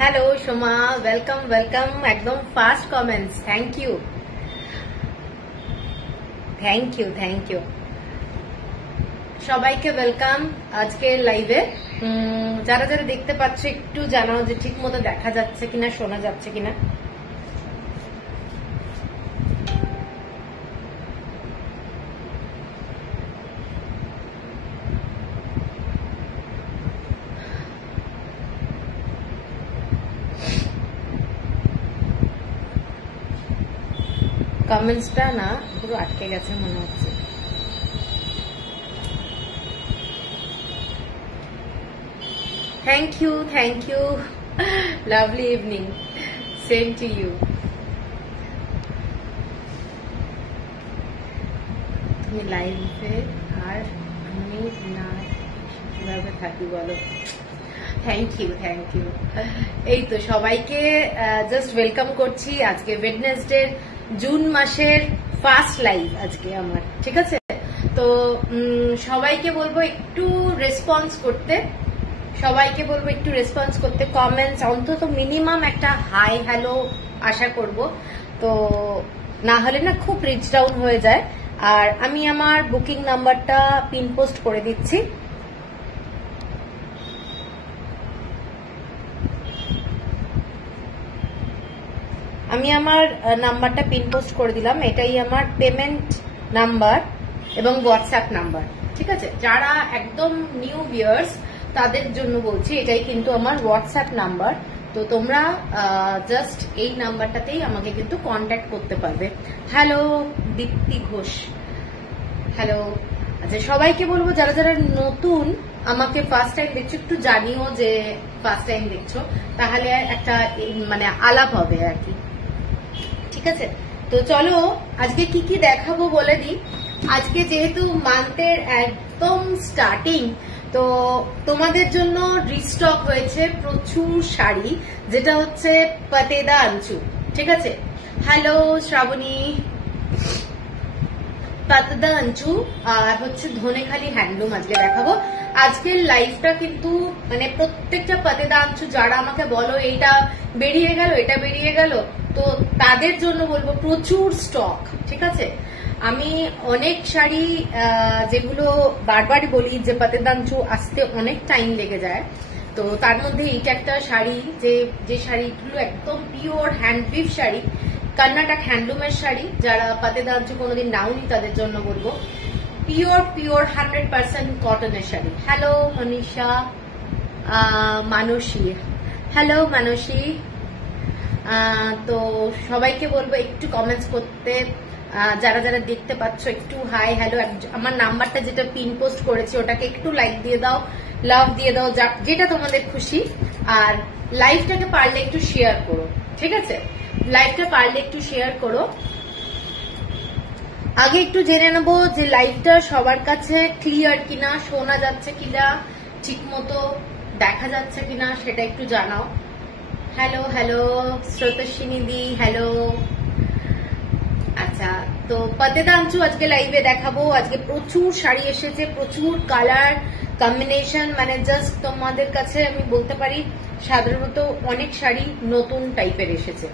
Hello Soma, welcome welcome, একদম first comments. Thank you thank you thank you সবাইকে welcome আজকের লাইভে। যারা যারা দেখতে পাচ্ছ একটু জানাও যে ঠিক মতো দেখা যাচ্ছে কিনা, শোনা যাচ্ছে কিনা। কমেন্টসটা না পুরো আটকে গেছে মনে হচ্ছে। Thank you lovely evening, same to you. তুমি লাইভে আর আমি না কিভাবে থাকি বলো। থ্যাংক ইউ এই তো সবাইকে জাস্ট ওয়েলকাম করছি আজকে ওয়েডনেসডে, জুন মাসের ফার্স্ট লাইভ আজকে আমার, ঠিক আছে? তো সবাইকে বলবো একটু রেসপন্স করতে, কমেন্টস অন্তত মিনিমাম একটা হাই হ্যালো আশা করব। তো না হলে না খুব রিচ ডাউন হয়ে যায়। আর আমি আমার বুকিং নাম্বারটা পিন পোস্ট করে দিচ্ছি। আমি আমার নাম্বারটা পিন পোস্ট করে দিলাম। এটাই আমার পেমেন্ট নাম্বার এবং হোয়াটসঅ্যাপ নাম্বার, ঠিক আছে? যারা একদম নিউ ভিউয়ার্স তাদের জন্য বলছি, এটাই কিন্তু আমার হোয়াটসঅ্যাপ নাম্বার। তো তোমরা জাস্ট এই নাম্বারটাতেই আমাকে কিন্তু কন্ট্যাক্ট করতে পারবে। হ্যালো দীপ্তি ঘোষ, হ্যালো। আচ্ছা, সবাইকে বলবো যারা যারা নতুন আমাকে ফার্স্ট টাইম দেখছো একটু জানিও যে ফার্স্ট টাইম দেখছো, তাহলে একটা মানে আলাপ হবে আর কি, ঠিক আছে? তো চলো আজকে কি কি দেখাবো বলে দিই। আজকে যেহেতু মান্থের একদম স্টার্টিং, তো তোমাদের জন্য রিস্টক হয়েছে প্রচুর শাড়ি, যেটা হচ্ছে পাতেদা আঞ্চু, ঠিক আছে? হ্যালো শ্রাবণী। পাতেদা আঞ্চু আর হচ্ছে ধনেখালি হ্যান্ডলুম আজকে দেখাবো। আজকের লাইভটা কিন্তু মানে প্রত্যেকটা পাতেদা আঞ্চু যারা আমাকে বলো এইটা বেরিয়ে গেল, এটা বেরিয়ে গেল, তো তাদের জন্য বলবো প্রচুর স্টক, ঠিক আছে? আমি অনেক শাড়ি যেগুলো বারবারই বলি যে পাতেদা আঞ্চু আসতে অনেক টাইম লেগে যায়, তো তার মধ্যে এইটা একটা শাড়ি যে শাড়িগুলো একদম পিওর হ্যান্ডউইভ শাড়ি, কর্ণাটক হ্যান্ডলুমের শাড়ি। যারা পাতেদা আঞ্চু কোনোদিন নাওনি তাদের জন্য বলবো পিওর 100% কটনের শাড়ি। হ্যালো মনীষা, মানসী, হ্যালো মানসী। তো সবাইকে বলবো একটু কমেন্টস করতে, যারা যারা দেখতে পাচ্ছ একটু হাই হ্যালো। আমার নাম্বারটা যেটা পিন পোস্ট করেছি ওটাকে একটু লাইক দিয়ে দাও, লাভ দিয়ে দাও, যেটা তোমাদের খুশি। আর লাইভটাকে পারলে একটু শেয়ার করো, ঠিক আছে? লাইভটা পারলে একটু শেয়ার করো। আগে একটু জেনে নেবো যে লাইভটা সবার কাছে ক্লিয়ার কিনা, শোনা যাচ্ছে কিনা, ঠিক মতো দেখা যাচ্ছে কিনা, সেটা একটু জানাও। হ্যালো হ্যালো স্রোতস্বিনী দি, হ্যালো। আচ্ছা, তো পাতেদা আঞ্চু আজকে লাইভে দেখাবো। আজকে প্রচুর শাড়ি এসেছে, প্রচুর কালার কম্বিনেশন, মানে জাস্ট তোমাদের কাছে আমি বলতে পারি সাধারণত অনেক শাড়ি নতুন টাইপের এসেছে,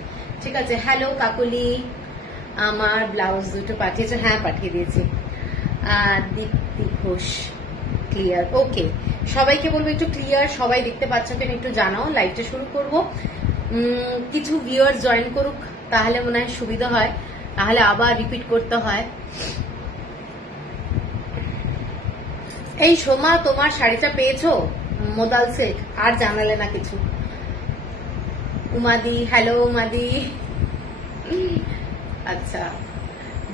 ঠিক আছে? হ্যালো কাকুলি, আমার ব্লাউজ দুটো পাঠিয়েছে, হ্যাঁ পাঠিয়ে দিয়েছি। দীপ্তি ঘোষ, ক্লিয়ার, ওকে। সবাইকে বলবো একটু ক্লিয়ার সবাই দেখতে পাচ্ছ কিনা একটু জানাও। লাইভটা শুরু করব, কিছু ভিউয়ার্স জয়েন করুক, তাহলে মনে হয় সুবিধা হয়, তাহলে আবার রিপিট করতে হয়। এই সোমা, তোমার শাড়িটা পেয়েছো মোদাল সেট? আর জানালে না কিছু। উমাদি, হ্যালো উমাদি। আচ্ছা,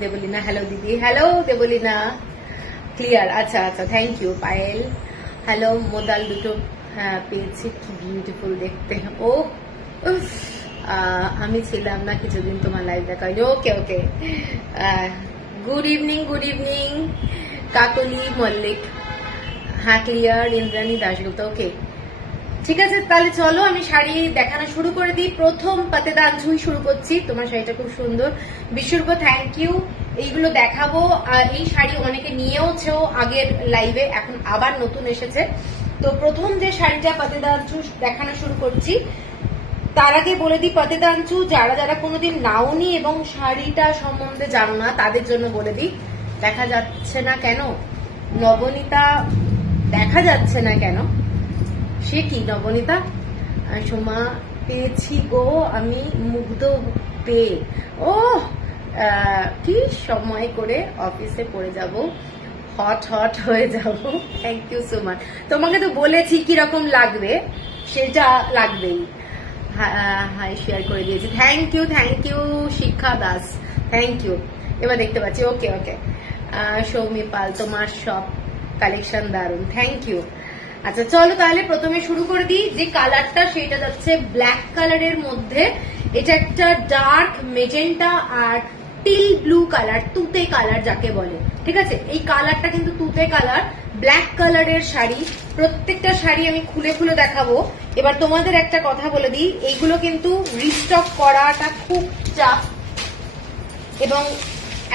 দেবলীনা, হ্যালো দিদি, হ্যালো দেবলীনা, ক্লিয়ার। আচ্ছা আচ্ছা, থ্যাংক ইউ। পায়েল, হ্যালো। মোদাল দুটো হ্যাঁ পেয়েছি, কি বিউটিফুল দেখতে। ও আমি ছিলাম না কিছুদিন তোমার লাইভ দেখা হয়নি। ওকে ওকে, গুড ইভিনিং কাকলি মল্লিক, হ্যাঁ ক্লিয়ার। ইন্দ্রাণী দাশগুপ্ত, ওকে ঠিক আছে। তাহলে চলো আমি শাড়ি দেখানো শুরু করে দিই। প্রথম পাতেদা আঞ্চুই শুরু করছি। তোমার শাড়িটা খুব সুন্দর, বিশ্বর্গ, থ্যাংক ইউ। এইগুলো দেখাবো। আর এই শাড়ি অনেকে নিয়েওছে আগের লাইভে, এখন আবার নতুন এসেছে। তো প্রথম যে শাড়িটা পাতেদা আঞ্চু দেখানো শুরু করছি, তার আগে বলে দিই পাতেদাঞ্চু, যারা যারা কোনোদিন নাওনি এবং শাড়িটা সম্বন্ধে জানো না তাদের জন্য বলে দিই। দেখা যাচ্ছে না কেন নবনীতা? দেখা যাচ্ছে না কেন? সে কি নবনীতা? সোমা পেয়েছি গো আমি মুগ্ধ পেয়ে। ও কি সময় করে অফিসে পড়ে যাব, হট হট হয়ে যাব। Thank you so much. তোমাকে তো বলেছি কিরকম লাগবে, সেটা লাগবেই। হাই শেয়ার করে দিয়েছি, থ্যাংক ইউ শিক্ষা দাস, থ্যাংক ইউ। এবার দেখতে পাচ্ছি, ওকে ওকে। সৌমি পাল, তোমার সব কালেকশন দারুন, থ্যাংক ইউ। আচ্ছা চলো তাহলে প্রথমে শুরু করে দিই। যে কালারটা সেটা যাচ্ছে ব্ল্যাক কালারের মধ্যে, এটা একটা ডার্ক মেজেন্টা আর টিল ব্লু কালার, তুতে কালার যাকে বলে, ঠিক আছে? এই কালারটা কিন্তু তুতে কালার, ব্ল্যাক কালারের শাড়ি। প্রত্যেকটা শাড়ি আমি খুলে খুলে দেখাবো। এবার তোমাদের একটা কথা বলে দিই, এইগুলো কিন্তু রিস্টক করাটা খুব চাপ, এবং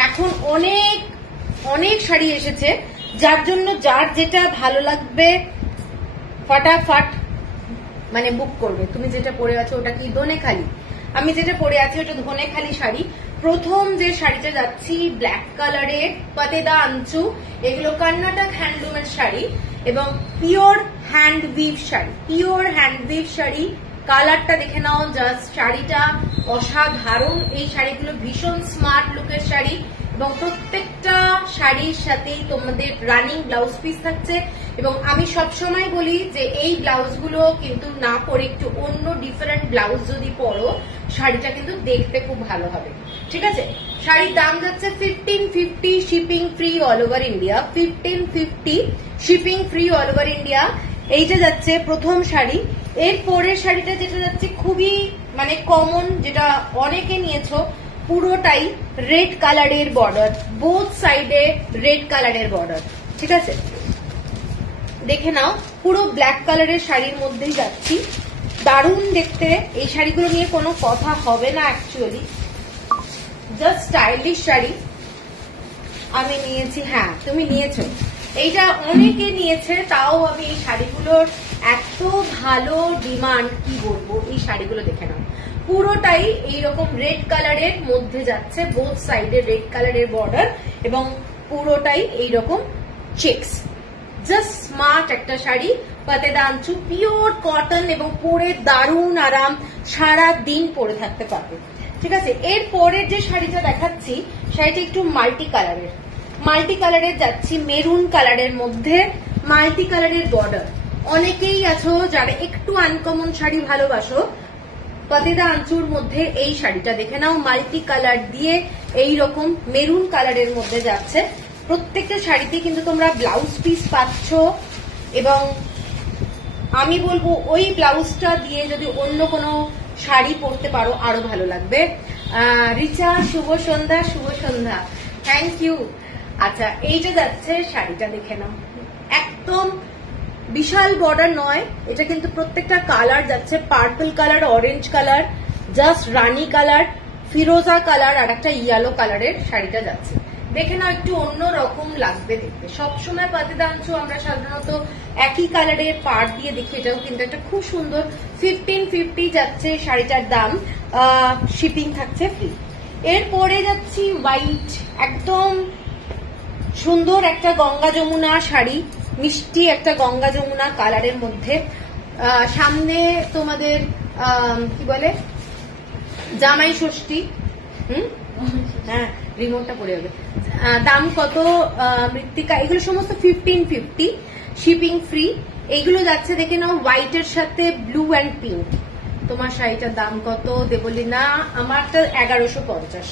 এখন অনেক অনেক শাড়ি এসেছে, যার জন্য যার যেটা ভালো লাগবে ফটাফট মানে বুক করবে। তুমি যেটা পরে আছো ওটা কি ধনেখালি? আমি যেটা পরে আছি ওটা ধনেখালি শাড়ি। প্রথম যে শাড়িটা যাচ্ছি ব্ল্যাক কালারের পাতেদা আঞ্চু, এগুলো কর্ণাটক হ্যান্ডলুমের শাড়ি এবং পিওর হ্যান্ডউইভ শাড়ি, পিওর হ্যান্ডউইভ শাড়ি। কালারটা দেখে নাও জাস্ট, শাড়িটা অসাধারণ। এই শাড়িগুলো ভীষণ স্মার্ট লুকের শাড়ি এবং প্রত্যেকটা শাড়ির সাথেই তোমাদের রানিং ব্লাউজ পিস থাকছে। এবং আমি সবসময় বলি যে এই ব্লাউজগুলো কিন্তু না পরে একটু অন্য ডিফারেন্ট ব্লাউজ যদি পরো, শাড়িটা কিন্তু দেখতে খুব ভালো হবে, ঠিক আছে? শাড়ির দাম যাচ্ছে 1550, shipping free all over India. 1550 shipping free all over India. এইটা যাচ্ছে প্রথম শাড়ি। এর পরের শাড়িটা যেটা যাচ্ছে খুবই মানে কমন, যেটা অনেকে নিয়েছো, পুরোটাই রেড কালারের বর্ডার, বোথ সাইডে রেড কালারের বর্ডার, ঠিক আছে? দেখে নাও, পুরো ব্ল্যাক কালারের শাড়ির মধ্যেই যাচ্ছি, দারুণ দেখতে। এই শাড়িগুলো নিয়ে কোনো কথা হবে না অ্যাকচুয়ালি, জাস্ট স্টাইলিশ শাড়ি। আমি নিয়েছি, হ্যাঁ তুমি নিয়েছো, এইটা অনেকে নিয়েছে, তাও আমি এই শাড়িগুলোর এত ভালো ডিমান্ড, কি বলবো। এই শাড়িগুলো দেখে নাও, পুরোটাই এইরকম রেড কালারের মধ্যে যাচ্ছে, বোথ সাইডে রেড কালারের বর্ডার এবং পুরোটাই এইরকম চেকস। জাস্ট স্মার্ট একটা শাড়ি, পাতেদা আঞ্চু, পিওর কটন এবং পরে দারুণ আরাম, সারা দিন পরে থাকতে পারবে, ঠিক আছে? এর পরের যে শাড়িটা দেখাচ্ছি শাড়িটা একটু মাল্টি কালারের, মাল্টি কালারের যাচ্ছি, মেরুন কালারের মধ্যে মাল্টি কালারের বর্ডার। অনেকেই আছো যারা একটু আনকমন শাড়ি ভালোবাসো, পাতেদা আঞ্চুর মধ্যে এই শাড়িটা দেখে নাও, মাল্টি কালার দিয়ে এইরকম মেরুন কালারের মধ্যে যাচ্ছে। প্রত্যেকটা শাড়িতে কিন্তু তোমরা ব্লাউজ পিস পাচ্ছ এবং আমি বলবো ওই ব্লাউজটা দিয়ে যদি অন্য কোনো শাড়ি পরতে পারো আরো ভালো লাগবে। রিচা শুভ সন্ধ্যা, শুভ সন্ধ্যা, থ্যাংক ইউ। আচ্ছা এইটা যাচ্ছে, শাড়িটা দেখে নাও, একদম বিশাল বর্ডার নয়, এটা কিন্তু প্রত্যেকটা কালার যাচ্ছে, purple colour, orange colour, just রানী কালার, ফিরোজা কালার আর একটা ইয়েলো কালারের শাড়িটা যাচ্ছে। দেখে নাও, একটু অন্য রকম লাগবে দেখতে। সবসময় পাতেদা আঞ্চু আমরা সাধারণত একই কালারের পাড় দিয়ে দেখি, এটাও কিন্তু একটা খুব সুন্দর। 1550 যাচ্ছে শাড়িটার দাম, শিপিং থাকছে ফ্রি। এরপরে যাচ্ছি হোয়াইট, একদম সুন্দর একটা গঙ্গা যমুনা শাড়ি, মিষ্টি একটা গঙ্গা যমুনা কালারের মধ্যে। সামনে তোমাদের কি বলে জামাই ষষ্ঠী, হ্যাঁ রিমোটটা পড়ে যাবে। দাম কত মৃত্তিকা? এগুলো সমস্ত 1550, শিপিং ফ্রি। এইগুলো যাচ্ছে দেখে নাও, হোয়াইটের সাথে ব্লু অ্যান্ড পিঙ্ক। তোমার শাড়িটার দাম কত দেবলীনা? আমারটা 1150,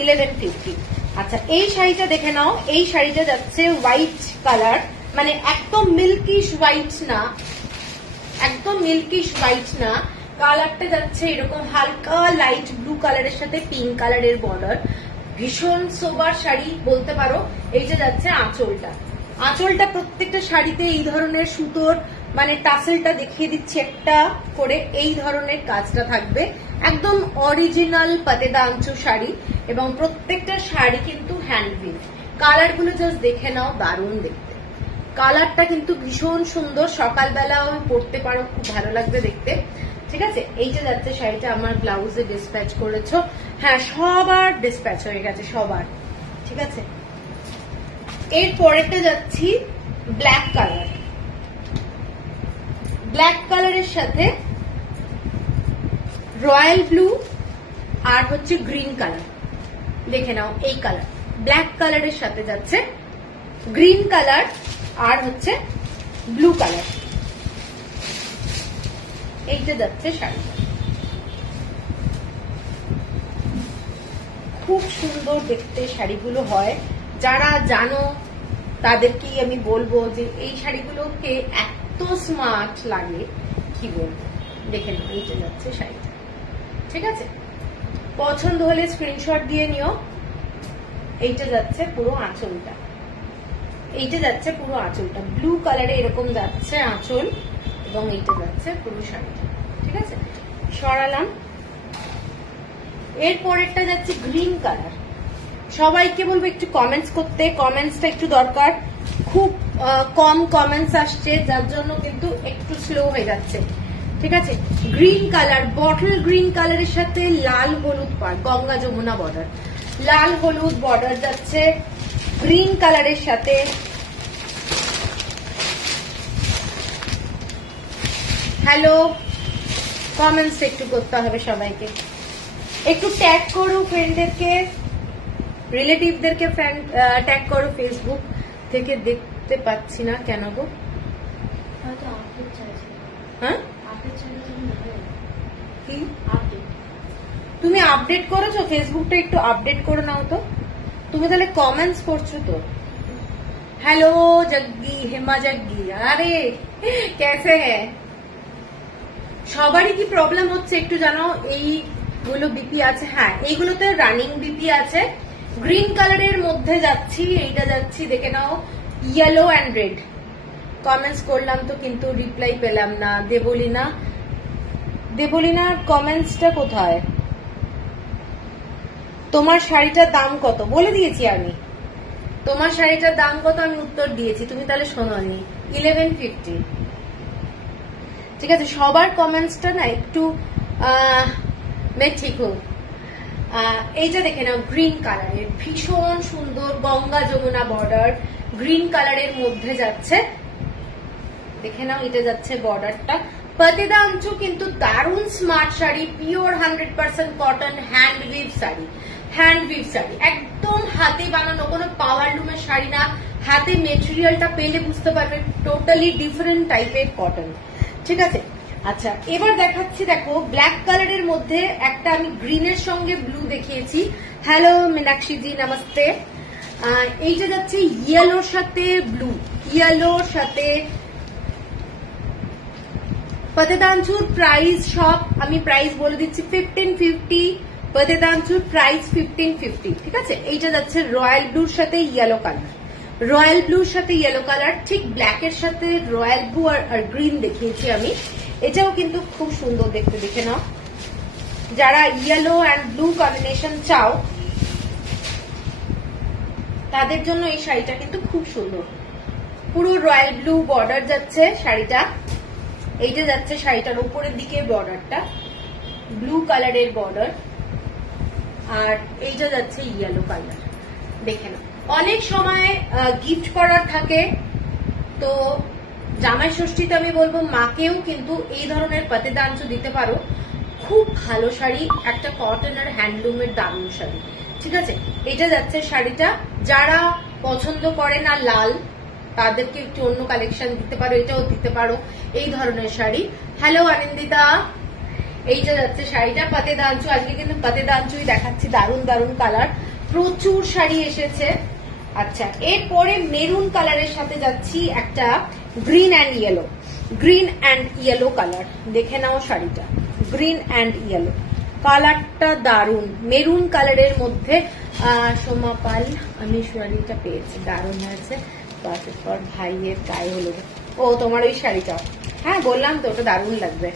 1150। আচ্ছা এই শাড়িটা দেখে নাও, এই শাড়িটা যাচ্ছে হোয়াইট কালার, মানে একদম মিল্কিশ হোয়াইট না, একদম মিল্কিশ হোয়াইট না, কালারটা যাচ্ছে এরকম হালকা লাইট ব্লু কালারের সাথে পিঙ্ক কালারের বর্ডার। ভীষণ সোবার শাড়ি বলতে পারো। এইটা যাচ্ছে আঁচলটা, আঁচলটা প্রত্যেকটা শাড়িতে এই ধরনের সুতোর মানে টাসেলটা দেখিয়ে দিচ্ছি একটা করে, এই ধরনের কাজটা থাকবে, একদম অরিজিনাল পাতেদা আঞ্চু শাড়ি এবং প্রত্যেকটা শাড়ি কিন্তু হ্যান্ডমেড। কালারগুলো জাস্ট দেখে নাও, দারুণ দেখতে, কালারটা কিন্তু ভীষণ সুন্দর, সকালবেলাও পরতে পারো, খুব ভালো লাগবে দেখতে। ঠিক আছে, এইটা যাচ্ছে শাড়িটা আমার ব্লাউজে ডিসপ্যাচ করেছো। হ্যাঁ, সবার ডিসপ্যাচ হয়ে গেছে, সবার। ঠিক আছে, এর পরেরটা যাচ্ছি ব্ল্যাক কালার। ব্ল্যাক কালারের সাথে রয়্যাল ব্লু আর হচ্ছে গ্রিন কালার। দেখে নাও, এই কালার ব্ল্যাক কালারের সাথে যাচ্ছে গ্রিন কালার আর হচ্ছে ব্লু কালার। এইটা যাচ্ছে শাড়িটা, খুব সুন্দর দেখতে শাড়িগুলো হয়। যারা জানো তাদেরকেই আমি বলবো যে এই শাড়িগুলোকে এত স্মার্ট লাগে কি বলবো। দেখে নাও, এইটা যাচ্ছে শাড়িটা। ঠিক আছে, পছন্দ হলে স্ক্রিনশট দিয়ে নিও। এইটা যাচ্ছে পুরো আঁচলটা, এইটা যাচ্ছে পুরো আঁচলটা ব্লু কালারে এরকম যাচ্ছে আঁচল, এবং এইটা যাচ্ছে পুরো শাড়িটা। ঠিক আছে, সরালাম। এর পরেরটা যাচ্ছে গ্রিন কালার। সবাইকে বলবো একটু কমেন্টস করতে, কমেন্টসটা একটু দরকার, খুব কম কমেন্টস আসছে, যার জন্য কিন্তু একটু স্লো হয়ে যাচ্ছে। ঠিক আছে, গ্রিন কালার, বটল গ্রিন কালারের সাথে লাল হলুদ পাড়, গঙ্গা যমুনা বর্ডার, লাল হলুদ বর্ডার যাচ্ছে গ্রিন কালারের সাথে। হ্যালো, কমেন্টস একটু করতে হবে সবাইকে, একটু ট্যাগ করো ফ্রেন্ডদেরকে, রিলেটিভদেরকে ট্যাগ করো। ফেসবুক থেকে দেখতে পাচ্ছি না কেন গো? হ্যাঁ, তুমি আপডেট করেছো? ফেসবুকটা একটু আপডেট করে নাও তো। তুমি তাহলে কমেন্টস করছো তো। हेलो जग्गी, हेमा जग्गी, আরে कैसे है? সবারই কি প্রবলেম হচ্ছে একটু জানো। এইগুলো বিপি আছে, হ্যাঁ এইগুলোতে রানিং বিপি আছে। গ্রিন কালারের মধ্যে যাচ্ছি, এইটা যাচ্ছি, দেখে নাও ইয়েলো অ্যান্ড রেড। কমেন্টস করলাম তো কিন্তু রিপ্লাই পেলাম না। দেবলীনা, দেবলীনার কমেন্টসটা কোথায়? তোমার শাড়িটার দাম কত বলে দিয়েছি আমি। তোমার শাড়িটার দাম কত আমি উত্তর দিয়েছি, তুমি তাহলে শোনোনি। 1150। ঠিক আছে, সবার কমেন্টসটা না একটু ঠিক হোক। এইটা দেখে নাও গ্রিন কালারের, ভীষণ সুন্দর গঙ্গা যমুনা বর্ডার, গ্রিন কালারের মধ্যে যাচ্ছে। দেখে নাও, এটা যাচ্ছে বর্ডারটা। পাতিদাঞ্চু কিন্তু দারুণ smart sari, pure 100% cotton handwoven sari. Handwoven sari একদম হাতে বানানো, কোনো পাওয়ার লুমের শাড়ি না। হাতে মেটেরিয়ালটা পেলে বুঝতে পারবে টোটালি ডিফারেন্ট টাইপের কটন। ঠিক আছে, আচ্ছা এবার দেখাচ্ছি, দেখো ব্ল্যাক কালারের মধ্যে একটা আমি গ্রিনের সঙ্গে ব্লু দেখিয়েছি। হ্যালো মীনাক্ষী জি, নমস্তে। এইটা যাচ্ছে ইয়েলোর সাথে ব্লু, ইয়েলোর সাথে। পাতিদাঞ্চুর প্রাইস সব আমি প্রাইস বলে দিচ্ছি 1550। পাতিদাঞ্চুর প্রাইস 1550। ঠিক আছে, এইটা যাচ্ছে রয়্যাল ব্লুর সাথে ইয়েলো কালার, রয়্যাল ব্লুর সাথে ইয়েলো কালার। ঠিক ব্ল্যাকের সাথে রয়্যাল ব্লু আর গ্রিন দেখিয়েছি আমি। এটাও কিন্তু খুব সুন্দর দেখতে, দেখে নাও। যারা ইয়েলো অ্যান্ড ব্লু কম্বিনেশন চাও তাদের জন্য এই শাড়িটা কিন্তু খুব সুন্দর। পুরো রয়্যাল ব্লু বর্ডার যাচ্ছে শাড়িটা। এইটা যাচ্ছে শাড়িটার উপরের দিকে বর্ডারটা, ব্লু কালারের বর্ডার, আর এইটা যাচ্ছে ইয়েলো কালার। দেখে নাও, অনেক সময় গিফট করার থাকে, তো জামাই ষষ্ঠীতে আমি বলবো মাকেও কিন্তু এই ধরনের পাতিদাঞ্চু দিতে পারো। খুব ভালো শাড়ি, একটা কটনের হ্যান্ডলুমের দারুণ শাড়ি। ঠিক আছে, এটা যাচ্ছে শাড়িটা। যারা পছন্দ করে না লাল, তাদেরকে একটু অন্য কালেকশন দিতে পারো, এটাও দিতে পারো এই ধরনের শাড়ি। হ্যালো আনন্দিতা, এইটা যাচ্ছে শাড়িটা পাতিদাঞ্চু। আজকে কিন্তু পাতিদাঞ্চুই দেখাচ্ছি, দারুণ দারুণ কালার, প্রচুর শাড়ি এসেছে। আচ্ছা, এরপরে মেরুন কালারের সাথে যাচ্ছি একটা green and yellow, green and yellow colour. দেখে নাও শাড়িটা, গ্রিন অ্যান্ড ইয়েলো কালারটা দারুণ। মেরুন কালারের মধ্যে সোমা পাল, আমি শাড়িটা পেয়েছি, দারুণ হয়েছে। তারপর ভাইয়ের গায়ে হলো, ও তোমার ওই শাড়িটা, হ্যাঁ বললাম তো ওটা দারুণ লাগবে।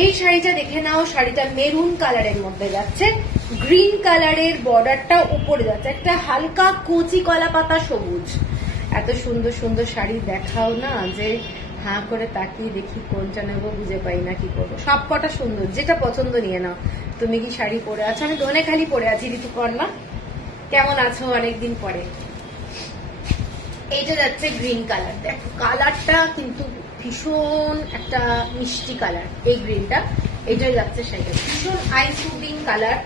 এই শাড়িটা দেখে নাও, শাড়িটা মেরুন কালারের মধ্যে যাচ্ছে। গ্রিন কালারের বর্ডারটা উপরে যাচ্ছে, একটা হালকা কচি কলা পাতা সবুজ। এত সুন্দর সুন্দর শাড়ি দেখাও না যে হাঁ করে তাকিয়ে দেখি কোনটা নেবো, বুঝে পাই না কি করবো। সব কটা সুন্দর, যেটা পছন্দ নিয়ে নাও। তুমি কি শাড়ি পরে আছো? আমি ধনে খালি পরে আছি। ঋতুপর্ণা কেমন আছো অনেকদিন পরে? এইটা যাচ্ছে গ্রিন কালার। দেখো কালারটা কিন্তু ভীষণ একটা মিষ্টি কালার, এই গ্রিনটা। এইটাই যাচ্ছে শাড়িটা ভীষণ আই সুদিং কালার।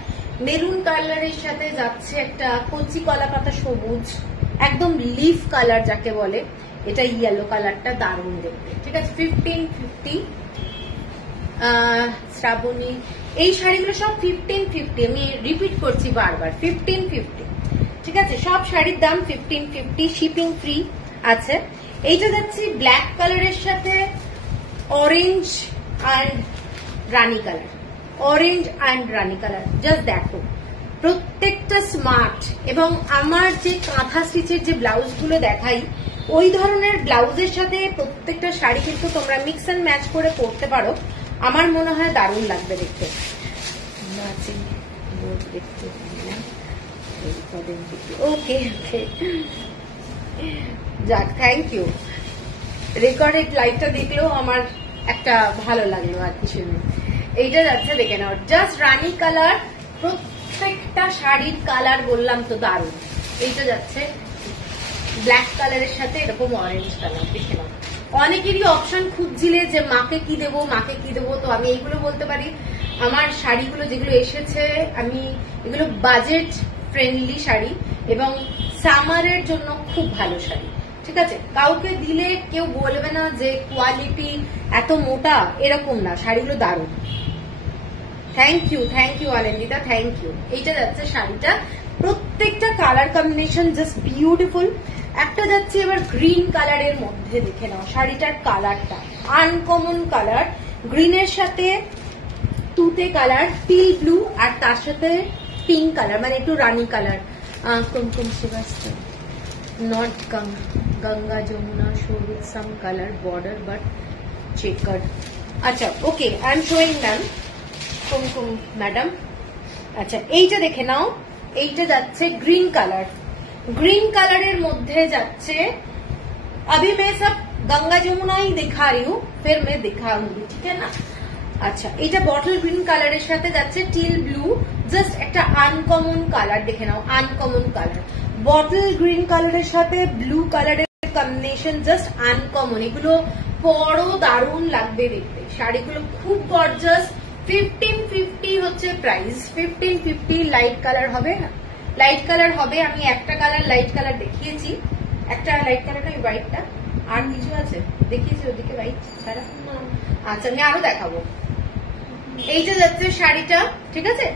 মেরুন কালারের সাথে যাচ্ছে একটা কচি কলা পাতা সবুজ, একদম লিফ কালার যাকে বলে। এটা ইয়েলো কালারটা দারুণ দেখতে। ঠিক আছে, 1550। শ্রাবণী, এই শাড়িগুলো সব 1550। আমি রিপিট করছি বারবার, 1550। ঠিক আছে, সব শাড়ির দাম 1550, শিপিং ফ্রি আছে। এইটা যাচ্ছে ব্ল্যাক কালারের সাথে orange and Rani colour. Orange and Rani colour, just দেখো প্রত্যেকটা স্মার্ট। এবং আমার যে কাঁথা স্টিচের যে ব্লাউজ গুলো দেখাই, ওই ধরনের ব্লাউজের সাথে প্রত্যেকটা শাড়ি কিন্তু তোমরা মিক্স অ্যান্ড ম্যাচ করে পরতে পারো। আমার মনে হয় দারুণ লাগবে দেখতে। ওকে ওকে, যাক, থ্যাংক ইউ। রেকর্ডেড লাইভটা দেখলেও আমার একটা ভালো লাগলো আর কিছু নেই। এইটা যাচ্ছে, দেখে নাও, জাস্ট রানী কালার। প্রত্যেকটা শাড়ির কালার বললাম তো দারুণ। এইটা যাচ্ছে ব্ল্যাক কালারের সাথে এরকম অরেঞ্জ কালার, দেখে নাও। অনেকেরই অপশন খুঁজছিলে যে মাকে কি দেবো, মাকে কি দেবো। তো আমি এইগুলো বলতে পারি, আমার শাড়িগুলো যেগুলো এসেছে, আমি এগুলো বাজেট ফ্রেন্ডলি শাড়ি এবং সামারের জন্য খুব ভালো শাড়ি। ঠিক আছে, কাউকে দিলে কেউ বলবে না যে কোয়ালিটি এত মোটা, এরকম না, শাড়িগুলো দারুণ। থ্যাংক ইউ আলেন্দিতা, থ্যাংক ইউ। এইটা যাচ্ছে শাড়িটা, প্রত্যেকটা কালার কম্বিনেশন জাস্ট বিউটিফুল। একটা যাচ্ছে এবার গ্রিন কালারের মধ্যে, দেখে নাও শাড়িটার কালারটা আনকমন কালার। গ্রিনের সাথে তুতে কালার, টিল ব্লু, আর তার সাথে পিঙ্ক কালার, মানে একটু রানী colour. Kumkum Srivastava, not Ganga Jamuna, show with some colour border but checkered. আচ্ছা, okay, I am showing ma'am. Kumkum madam, আচ্ছা এইটা দেখে নাও। এইটা যাচ্ছে গ্রিন কালার। ग्रीन कलर मध्य जाच्छे। अभी मैं सब गंगा जमुना ही दिखा रही हूँ, फिर मैं दिखाऊंगी, ठीक है ना। अच्छा, এটা বটল গ্রিন কালারের সাথে যাচ্ছে টিল ব্লু, জাস্ট একটা আনকমন কালার, দেখে নাও আনকমন কালার। বটল গ্রিন কালারের সাথে ব্লু কালারের কম্বিনেশন জাস্ট আনকমন। এগুলো বড় দারুণ লাগবে দেখতে, শাড়িগুলো খুব গর্জাস। 1550 হচ্ছে প্রাইস, 1550। লাইট কালার হবে, লাইট কালার হবে। আমি একটা কালার লাইট কালার দেখিয়েছি, একটা লাইট কালার না, হোয়াইটটা। আর কিছু আছে দেখিয়েছি ওদিকে হোয়াইট ছাড়া? আচ্ছা, আমি আরো দেখাবো। এইটা যাচ্ছে শাড়িটা, ঠিক আছে।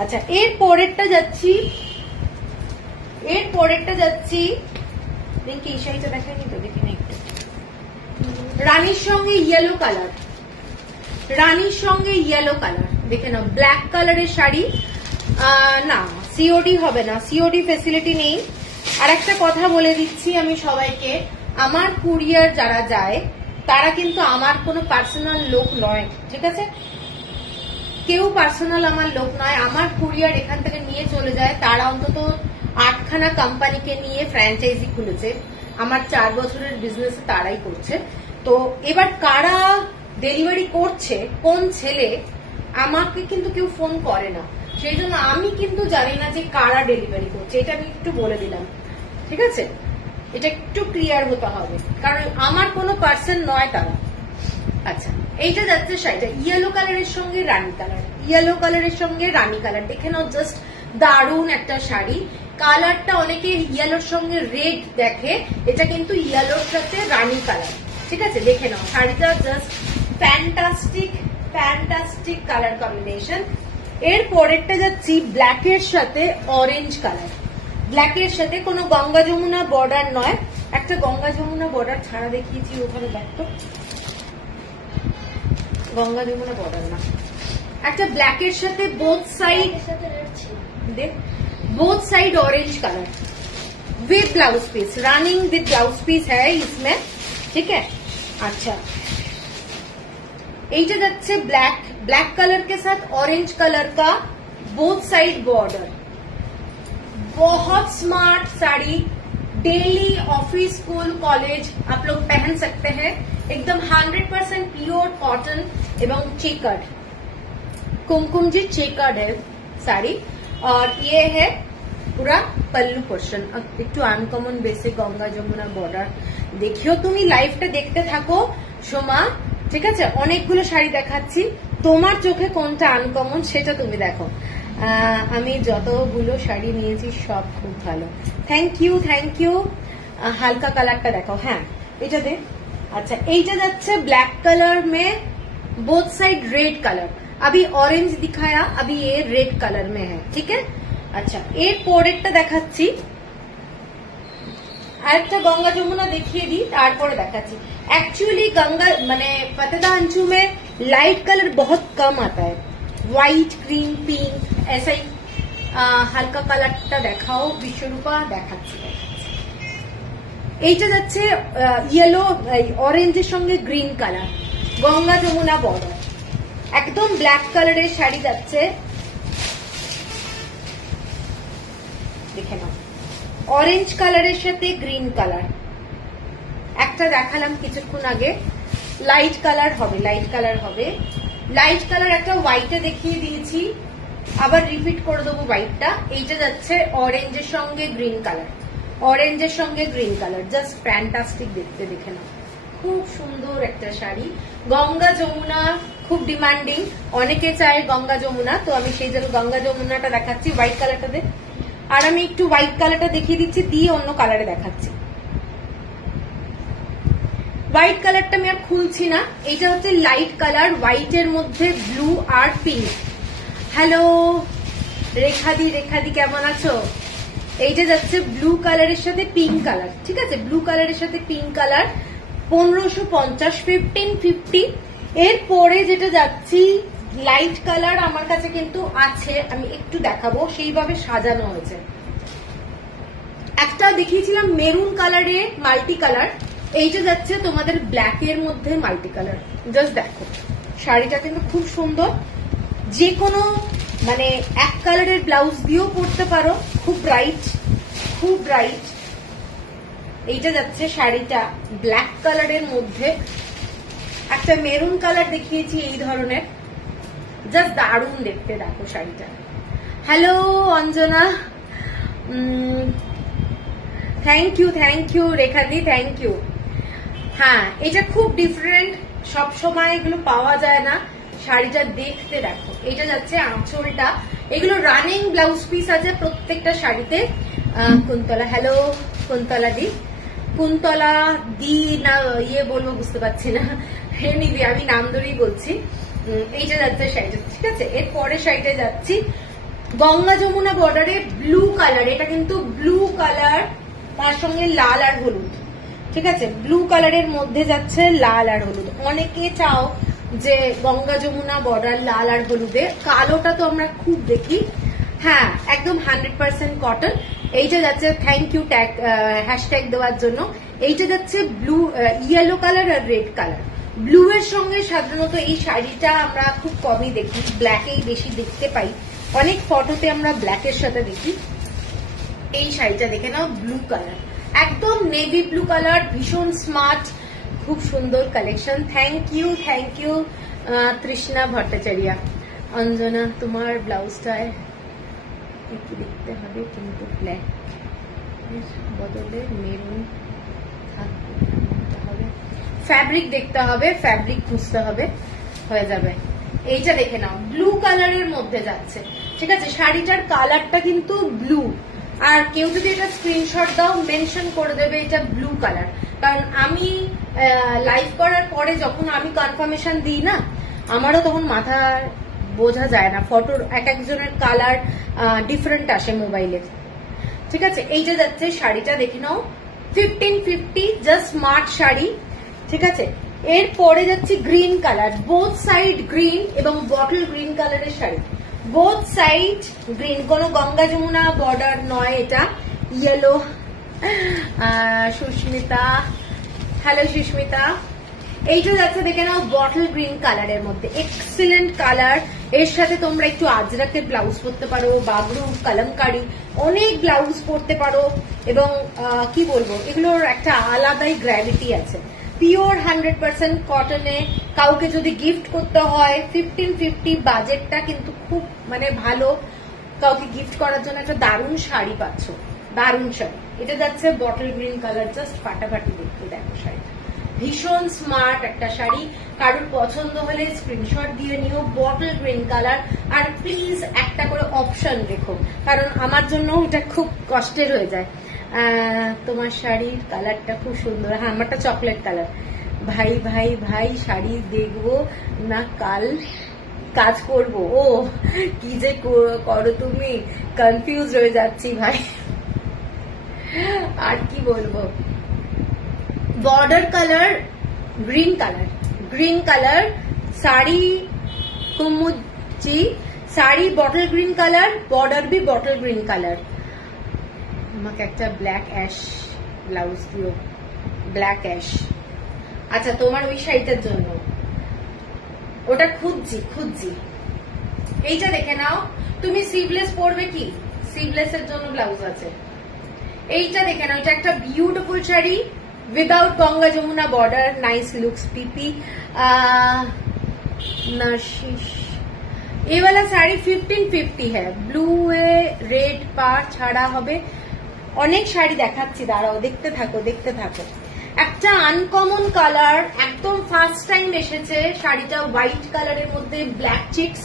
আচ্ছা, এর পরেরটা যাচ্ছি দেখি, এই শাড়িটা দেখাইনি তো, দেখি না একটু। রানীর সঙ্গে ইয়েলো কালার, রানীর সঙ্গে ইয়েলো কালার, দেখে নাও। ব্ল্যাক কালারের শাড়ি, না সিওডি হবে না, সিওডি ফেসিলিটি নেই। আর একটা কথা বলে দিচ্ছি আমি সবাইকে, আমার কুরিয়ার যারা যায় তারা কিন্তু আমার কোনো পার্সোনাল লোক নয়, ঠিক আছে। কেউ পার্সোনাল আমার লোক নয়। আমার কুরিয়ার এখান থেকে নিয়ে চলে যায়, তারা অন্তত 8খানা কোম্পানিকে নিয়ে ফ্র্যাঞ্চাইজি খুলেছে। আমার 4 বছরের বিজনেস তারাই করছে। তো এবার কারা ডেলিভারি করছে, কোন ছেলে, আমাকে কিন্তু কেউ ফোন করে না, সেই জন্য আমি কিন্তু জানি না যে কারা ডেলিভারি করছে। এটা আমি একটু বলে দিলাম, ঠিক আছে। এটা একটু ক্লিয়ার হতে হবে, কারণ আমার কোনো পার্সন নয় তারা। আচ্ছা, এইটা যাচ্ছে শাড়িটা ইয়েলো কালারের সঙ্গে রানী কালার, ইয়েলো কালারের সঙ্গে রানী কালার, দেখে নাও জাস্ট দারুণ একটা শাড়ি। কালারটা অনেকে ইয়েলোর সঙ্গে রেড দেখে, এটা কিন্তু ইয়েলোর সাথে রানী কালার, ঠিক আছে। দেখে নাও শাড়িটা just fantastic, fantastic colour combination. এর পরেরটা যাচ্ছি ব্ল্যাকের সাথে অরেঞ্জ কালার, ব্ল্যাকের সাথে কোনো গঙ্গা যমুনা বর্ডার নয়, একটা গঙ্গা যমুনা বর্ডার ছাড়া দেখিয়েছি, ওখানে দেখতো গঙ্গা যমুনা বর্ডার না, একটা ব্ল্যাকের সাথে বোথ সাইড, দেখ both side orange colour with blouse piece, running with blouse piece है इसमें, ठीक है। अच्छा, এইটা যাচ্ছে ব্ল্যাক, ব্ল্যাক কালার के साथ ऑरेंज कलर का बोथ साइड बॉर्डर, बहुत smart sari, daily office school college आप लोग पहन सकते हैं। एकदम 100% प्योर कॉटन एवं चेकर्ड, कुमकुम जी चेकर्ड है साड़ी। और ये है पूरा पल्लू पोर्शन। একটু আনকমন বেসে গঙ্গা যমুনা বর্ডার। দেখিও তুমি লাইভটা দেখতে থাকো সোমা, ঠিক আছে? অনেকগুলো শাড়ি দেখাচ্ছি, তোমার চোখে কোনটা আনকমন সেটা তুমি দেখো। আমি যতগুলো শাড়ি নিয়েছি সব খুব ভালো। Thank you thank you. হালকা কালারটা দেখো। হ্যাঁ এটা দে। अच्छा এইটা যাচ্ছে ব্ল্যাক कलर में, बोथ साइड रेड कलर। अभी ऑरेंज दिखाया, अभी ये रेड कलर में है, ठीक है? अच्छा এর পরেরটা দেখাচ্ছি। আরেকটা গঙ্গা যমুনা দেখিয়ে দিই, তারপরে দেখাচ্ছি। एक्चुअली गंगा माने पतेदा अंचू में लाइट कलर बहुत कम आता है, व्हाइट क्रीम पिंक ऐसा ही। হালকা কালারটা দেখাও বিশ্বরূপা। দেখাচ্ছি এইটা যাচ্ছে ইয়েলো অরেঞ্জের সঙ্গে green colour, Ganga Jamuna border, একদম ব্ল্যাক কালারের শাড়ি যাচ্ছে। দেখে নাও, অরেঞ্জ কালারের সাথে গ্রিন কালার। একটা দেখালাম কিছুক্ষণ আগে, লাইট কালার হবে, লাইট কালার হবে, লাইট কালার একটা হোয়াইটে দেখিয়ে দিয়েছি, আবার রিপিট করে দেবো হোয়াইটটা। এইটা যাচ্ছে অরেঞ্জের সঙ্গে গ্রিন কালার, অরেঞ্জের সঙ্গে গ্রিন কালার, জাস্ট ফ্যান্টাস্টিক দেখতে। দেখে নাও, খুব সুন্দর একটা শাড়ি। গঙ্গা যমুনা খুব ডিমান্ডিং, অনেকে চায় গঙ্গা যমুনা, তো আমি সেই জন্য গঙ্গা যমুনাটা দেখাচ্ছি। হোয়াইট কালারটা দে, আর আমি একটু হোয়াইট কালারটা দেখিয়ে দিচ্ছি, দিয়ে অন্য কালারে দেখাচ্ছি। হোয়াইট কালারটা আমি আর খুলছি না। এটা হচ্ছে লাইট কালার, হোয়াইটের মধ্যে ব্লু আর পিঙ্ক। হ্যালো রেখাদি, রেখাদি কেমন আছো? এইটা যাচ্ছে ব্লু কালারের সাথে পিঙ্ক কালার, ঠিক আছে? ব্লু কালারের সাথে পিঙ্ক কালার, 1550, 1550। এর পরে যেটা যাচ্ছি লাইট কালার আমার কাছে কিন্তু আছে, আমি একটু দেখাবো, সেইভাবে সাজানো হয়েছে। একটা দেখিয়েছিলাম মেরুন কালারে মাল্টি কালার, এইটা যাচ্ছে তোমাদের ব্ল্যাক এর মধ্যে মাল্টি কালার। জাস্ট দেখো শাড়িটা কিন্তু খুব সুন্দর, যে কোনো মানে এক কালারের ব্লাউজ দিয়েও পরতে পারো, খুব ব্রাইট, খুব ব্রাইট। এইটা যাচ্ছে শাড়িটা ব্ল্যাক কালারের মধ্যে, একটা মেরুন কালার দেখিয়েছি এই ধরনের, জাস্ট দারুণ দেখতে। দেখো শাড়িটা। হ্যালো অঞ্জনা, থ্যাংক ইউ রেখাদি, থ্যাংক ইউ। হ্যাঁ এটা খুব ডিফারেন্ট, সব সময় এগুলো পাওয়া যায় না। শাড়িটা দেখতে দেখো, এটা যাচ্ছে আঁচলটা, এগুলো রানিং ব্লাউজ পিস আছে প্রত্যেকটা শাড়িতে। কুন্তলা, হ্যালো কুন্তলা দি, কুন্তলা দি না ইয়ে বলবো বুঝতে পারছি না, এমনি আমি নাম ধরেই বলছি। এইটা যাচ্ছে শাড়িটা, ঠিক আছে? এর পরে শাড়িটা যাচ্ছি গঙ্গা যমুনা বর্ডারে ব্লু কালার, এটা কিন্তু ব্লু কালার তার সঙ্গে লাল আর হলুদ, ঠিক আছে? ব্লু কালারের মধ্যে যাচ্ছে লাল আর হলুদ। অনেকে চাও যে গঙ্গা যমুনা বর্ডার লাল আর হলুদে, কালোটা তো আমরা খুব দেখি। হ্যাঁ একদম 100% কটন। এইটা যাচ্ছে, থ্যাংক ইউ ট্যাগ হ্যাশট্যাগ দেওয়ার জন্য। এইটা যাচ্ছে ব্লু, ইয়েলো কালার আর রেড কালার। ব্লু এর সঙ্গে সাধারণত এই শাড়িটা আমরা খুব কমই দেখি, ব্ল্যাকেই বেশি দেখতে পাই, অনেক ফটোতে আমরা ব্ল্যাকের সাথে দেখি। এই শাড়িটা দেখে নাও, ব্লু কালার, একদম নেভি ব্লু কালার, ভীষণ স্মার্ট, খুব সুন্দর কালেকশন। থ্যাংক ইউ তৃষ্ণা ভট্টাচার্য। অঞ্জনা তোমার ব্লাউজটায় কি দেখতে হবে, কিন্তু ব্ল্যাক বদলে মেরুন থাকতে হবে, ফ্যাব্রিক দেখতে হবে, ফ্যাব্রিক খুঁজতে হবে, হয়ে যাবে। এইটা দেখে নাও, ব্লু কালারের মধ্যে যাচ্ছে, ঠিক আছে? শাড়িটার কালারটা কিন্তু ব্লু, আর কেউ যদি এটা স্ক্রিনশট দাও মেনশন করে দেবে এটা ব্লু কালার, কারণ আমি লাইভ করার পরে যখন আমি কনফার্মেশন দিই না, আমারও তখন মাথা বোঝা যায় না, ফটোর এক একজনের কালার ডিফারেন্ট আসে মোবাইলে, ঠিক আছে? এইটা যাচ্ছে শাড়িটা দেখে নাও, 1550, জাস্ট স্মার্ট শাড়ি, ঠিক আছে? এরপরে যাচ্ছে green colour, both side green এবং বটল গ্রিন কালারের শাড়ি, বোথ সাইড গ্রিন, কোনো গঙ্গা যমুনা বর্ডার নয়, এটা ইয়েলো। সুস্মিতা, হ্যালো সুস্মিতা। এইটা যাচ্ছে দেখে নাও বটল গ্রিন কালারের মধ্যে, এক্সিলেন্ট কালার, এর সাথে তোমরা একটু আজরাকের ব্লাউজ পরতে পারো, বাগরু, কলমকারি, অনেক ব্লাউজ পরতে পারো। এবং কি বলবো, এগুলোর একটা আলাদাই গ্র্যাভিটি আছে। পিওর 100% কটনে কাউকে যদি গিফট করতে হয় 1550 বাজেটটা কিন্তু খুব মানে ভালো। কাউকে গিফট করার জন্য একটা দারুণ শাড়ি পাচ্ছ, দারুণ শাড়ি। এটা যাচ্ছে বটল গ্রিন কালার, জাস্ট ফাটাফাটি দেখতে, দেখো শাড়িটা ভীষণ স্মার্ট একটা শাড়ি। কারোর পছন্দ হলে স্ক্রিনশট দিয়ে নিও, বটল গ্রিন কালার। আর প্লিজ একটা করে অপশন রেখো, কারণ আমার জন্য এটা খুব কষ্টের হয়ে যায়। তোমার শাড়ির কালারটা খুব সুন্দর। হ্যাঁ, আমারটা চকলেট কালার। ভাই ভাই ভাই শাড়ি দেখবো না কাল কাজ করব। ও কি যে করো তুমি, কনফিউজ হয়ে যাচ্ছি ভাই। আর কি বলবো, border colour green colour sari कुमुची sari bottle green colour, border भी बॉटल ग्रीन कलर। আমাকে একটা ব্ল্যাক অ্যাশ ব্লাউজ দিও, ব্ল্যাক অ্যাশ। আচ্ছা, তোমার ওই শাড়িটার জন্য ওটা খুঁজছি। এইটা দেখে নাও, তুমি স্লিভলেস পরবে কি? স্লিভলেস এর জন্য ব্লাউজ আছে। এইটা দেখে নাও, এটা একটা beautiful sari without Ganga Jamuna border, nice looks पीपी नर्शिश। ये वाला साड़ी 1550 है, ब्लू ए रेड पार छाड़ा হবে। অনেক শাড়ি দেখাচ্ছি, দাঁড়াও, দেখতে থাকো। একটা আনকমন কালার, একদম ফার্স্ট টাইম এসেছে শাড়িটা, হোয়াইট কালারের মধ্যে ব্ল্যাক চিকস,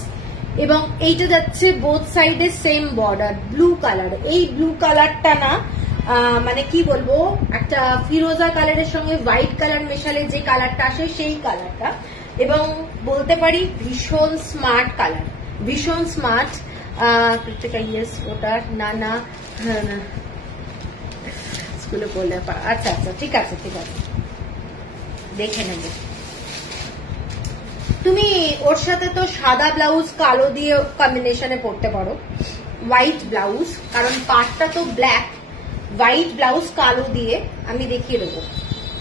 এবং এইটা যাচ্ছে বোথ সাইডে সেম বর্ডার, ব্লু কালার। এই ব্লু কালারটা না মানে কি বলবো, একটা ফিরোজা কালারের সঙ্গে হোয়াইট কালার মেশালে যে কালারটা আসে সেই কালারটা, এবং বলতে পারি ভীষণ স্মার্ট কালার, ভীষণ স্মার্ট। কৃতিকা ইয়েস, ওটা না স্কুলে বললে। আচ্ছা ঠিক আছে দেখে নেব। তুমি ওর সাথে তো সাদা ব্লাউজ কালো দিয়ে কম্বিনেশনে পরতে পারো, হোয়াইট ব্লাউজ, কারণ পাটটা তো ব্ল্যাক, হোয়াইট ব্লাউজ কালো দিয়ে আমি দেখিয়ে দেবো।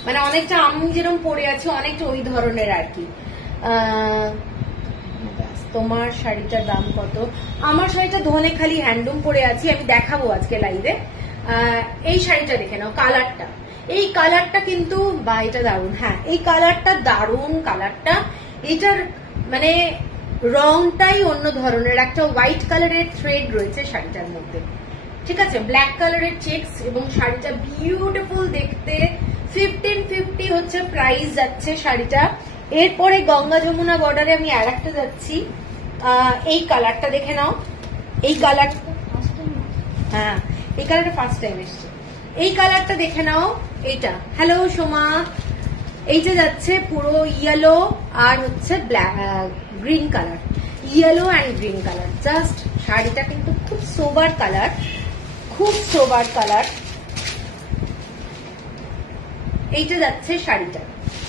মানে অনেকটা আমি যেরকম পরে আছি অনেকটা ওই ধরনের আর কি। তোমার শাড়িটার দাম কত? আমার শাড়িটা ধনেখালি হ্যান্ডলুম পরে আছি, আমি দেখাবো আজকে লাইভে। এই শাড়িটা দেখে নাও, কালারটা, এই কালারটা কিন্তু বা এটা দারুণ। হ্যাঁ, এই কালারটা দারুণ, কালারটা এটার মানে রংটাই অন্য ধরনের, একটা হোয়াইট কালারের থ্রেড রয়েছে শাড়িটার মধ্যে, ঠিক আছে, ব্ল্যাক কালারের চেকস, এবং শাড়িটা বিউটিফুল দেখতে। 1550 হচ্ছে প্রাইস যাচ্ছে শাড়িটা। এরপরে গঙ্গা যমুনা বর্ডারে আমি আর একটা যাচ্ছি, এই কালারটা দেখে নাও। এই কালারটা হ্যাঁ, এই কালারটা ফার্স্ট টাইম এসছে। এই কালারটা দেখে নাও, এইটা। হ্যালো সোমা, এইটা যাচ্ছে পুরো ইয়েলো আর হচ্ছে black green colour, yellow and green colour. Just শাড়িটা কিন্তু খুব সোবার কালার, খুব সোবার কালার। এইটা যাচ্ছে শাড়িটা,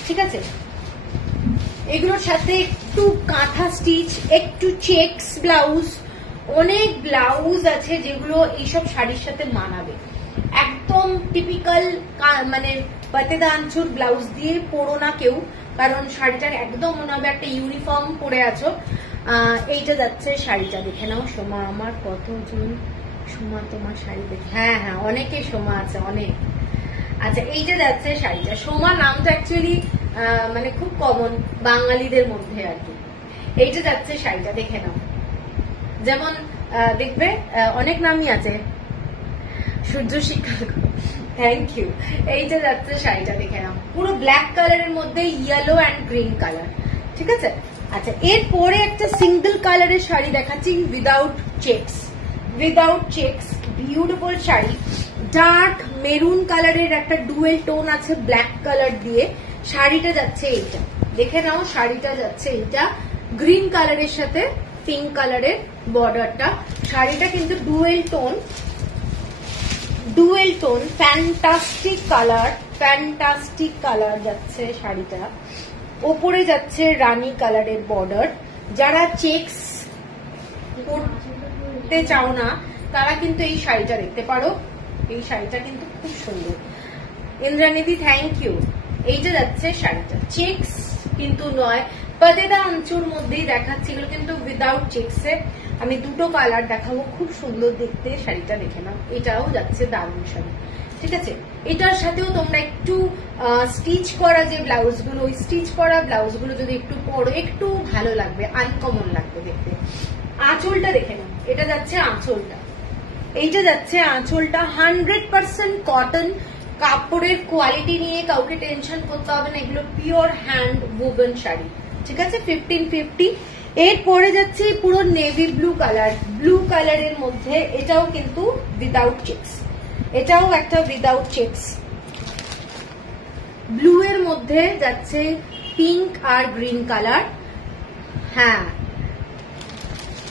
ঠিক আছে। এগুলোর সাথে একটু কাঁথা স্টিচ, একটু চেকস ব্লাউজ, অনেক ব্লাউজ আছে যেগুলো এইসব শাড়ির সাথে মানাবে। একদম টিপিক্যাল মানে পাতেদা আঁচুর ব্লাউজ দিয়ে পরো না কেউ, কারণ শাড়িটা একদম মনে হবে একটা ইউনিফর্ম পরে আছো। এইটা যাচ্ছে শাড়িটা, দেখে নাও। সোমা, আমার কতজন সোমা তোমার শাড়ি দেখে? হ্যাঁ, অনেকে সোমা আছে, অনেক। আচ্ছা, এইটা যাচ্ছে শাড়িটা। সোমা নামটা অ্যাকচুয়ালি মানে খুব কমন বাঙালিদের মধ্যে আর কি। এইটা যাচ্ছে শাড়িটা, দেখে নাও। যেমন দেখবে অনেক নামই আছে, সূর্য শিক্ষা, থ্যাংক ইউ। এইটা যাচ্ছে শাড়িটা, দেখে নাও, পুরো ব্ল্যাক কালারের মধ্যে ইয়েলো অ্যান্ড গ্রিন কালার, ঠিক আছে। আচ্ছা, এরপরে একটা সিঙ্গেল কালারের শাড়ি দেখাচ্ছি, without checks, beautiful sari. Dark maroon কালারের একটা ডুয়েল টোন আছে ব্ল্যাক কালার দিয়ে। শাড়িটা যাচ্ছে এইটা, দেখে নাও। শাড়িটা যাচ্ছে এইটা, গ্রিন কালারের সাথে পিঙ্ক কালারের বর্ডারটা। শাড়িটা কিন্তু ডুয়েল টোন, ফ্যান্টাস্টিক কালার যাচ্ছে শাড়িটা। ওপরে যাচ্ছে রানী কালারের বর্ডার। যারা চেকস পরতে চাও না তারা কিন্তু এই শাড়িটা দেখতে পারো, এই শাড়িটা কিন্তু খুব সুন্দর। ইন্দ্রানিধি, থ্যাংক ইউ। এইটা যাচ্ছে শাড়িটা, চেকস কিন্তু নয়, পাতেদা আঁচুর মধ্যেই দেখাচ্ছি, এগুলো কিন্তু উইদাউট চেক্সে। আমি দুটো কালার দেখাবো, খুব সুন্দর দেখতে শাড়িটা দেখে নাও। এটাও যাচ্ছে দারুণ শাড়ি, ঠিক আছে। এটার সাথেও তোমরা একটু স্টিচ করা যে ব্লাউজ গুলো, ওই স্টিচ করা ব্লাউজ গুলো যদি একটু পরো একটু ভালো লাগবে, আনকমন লাগবে দেখতে। আঁচলটা দেখে নাও, এটা যাচ্ছে আঁচলটা, এইটা যাচ্ছে আঁচলটা 100% কটন। কাপড়ের কোয়ালিটি নিয়ে কাউকে টেনশন করতে হবে না, এগুলো পিওর হ্যান্ড উভেন শাড়ি, ঠিক আছে। 1550। এরপরে যাচ্ছে পুরো নেভি ব্লু কালার, ব্লু কালারের মধ্যে, এটাও কিন্তু উইদাউট চেক্স, এটাও একটা উইদাউট চেক্স। ব্লু এর মধ্যে যাচ্ছে পিঙ্ক আর গ্রিন কালার। হ্যাঁ,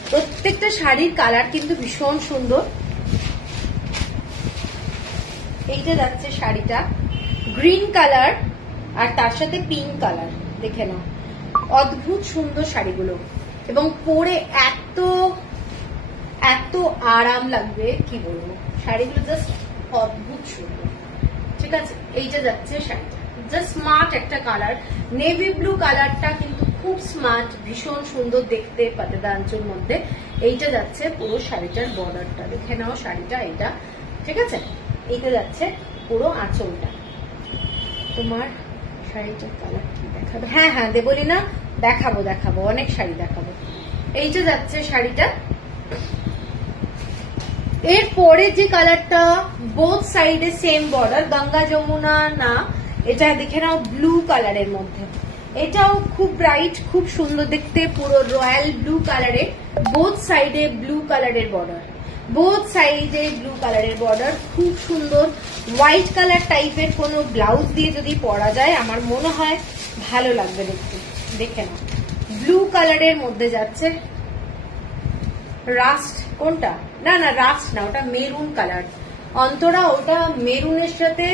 প্রত্যেকটা শাড়ির কালার কিন্তু ভীষণ সুন্দর। এইটা যাচ্ছে শাড়িটা গ্রিন কালার আর তার সাথে পিঙ্ক কালার, দেখে নাও অদ্ভুত সুন্দর শাড়িগুলো, এবং পরে এত এত আরাম লাগবে কি বলবো, শাড়িগুলো জাস্ট অদ্ভুত সুন্দর, ঠিক আছে। এইটা যাচ্ছে শাড়িটা, জাস্ট স্মার্ট একটা কালার, নেভি ব্লু কালারটা কিন্তু খুব স্মার্ট, ভীষণ সুন্দর দেখতে পাতেদা আঁচুর মধ্যে। এইটা যাচ্ছে পুরো শাড়িটার বর্ডারটা, দেখে নাও শাড়িটা এইটা, ঠিক আছে। এইটা যাচ্ছে পুরো আঁচলটা। তোমার শাড়িটার কালার কি দেখাবে? হ্যাঁ হ্যাঁ দেবলি না, দেখাবো দেখাবো, অনেক শাড়ি দেখাবো। এইটা যাচ্ছে শাড়িটা। এরপরে যে কালারটা বোথ সাইডে সেম বর্ডার, গঙ্গা যমুনা না, এটা দেখে নাও ব্লু কালারের মধ্যে, এটাও খুব ব্রাইট, খুব সুন্দর দেখতে, পুরো রয়্যাল ব্লু কালারে, বোথ সাইডে ব্লু কালারের বর্ডার, বোথ সাইডে ব্লু কালারের বর্ডার, খুব সুন্দর। হোয়াইট কালার টাইপের কোনো ব্লাউজ দিয়ে যদি পরা যায় আমার মনে হয় ভালো লাগবে দেখতে, দেখে নাও ব্লু কালারের মধ্যে যাচ্ছে। রাস্ট কোনটা? না না রাস্ট না, ওটা মেরুন কালার অন্তরা, ওটা মেরুনের সাথে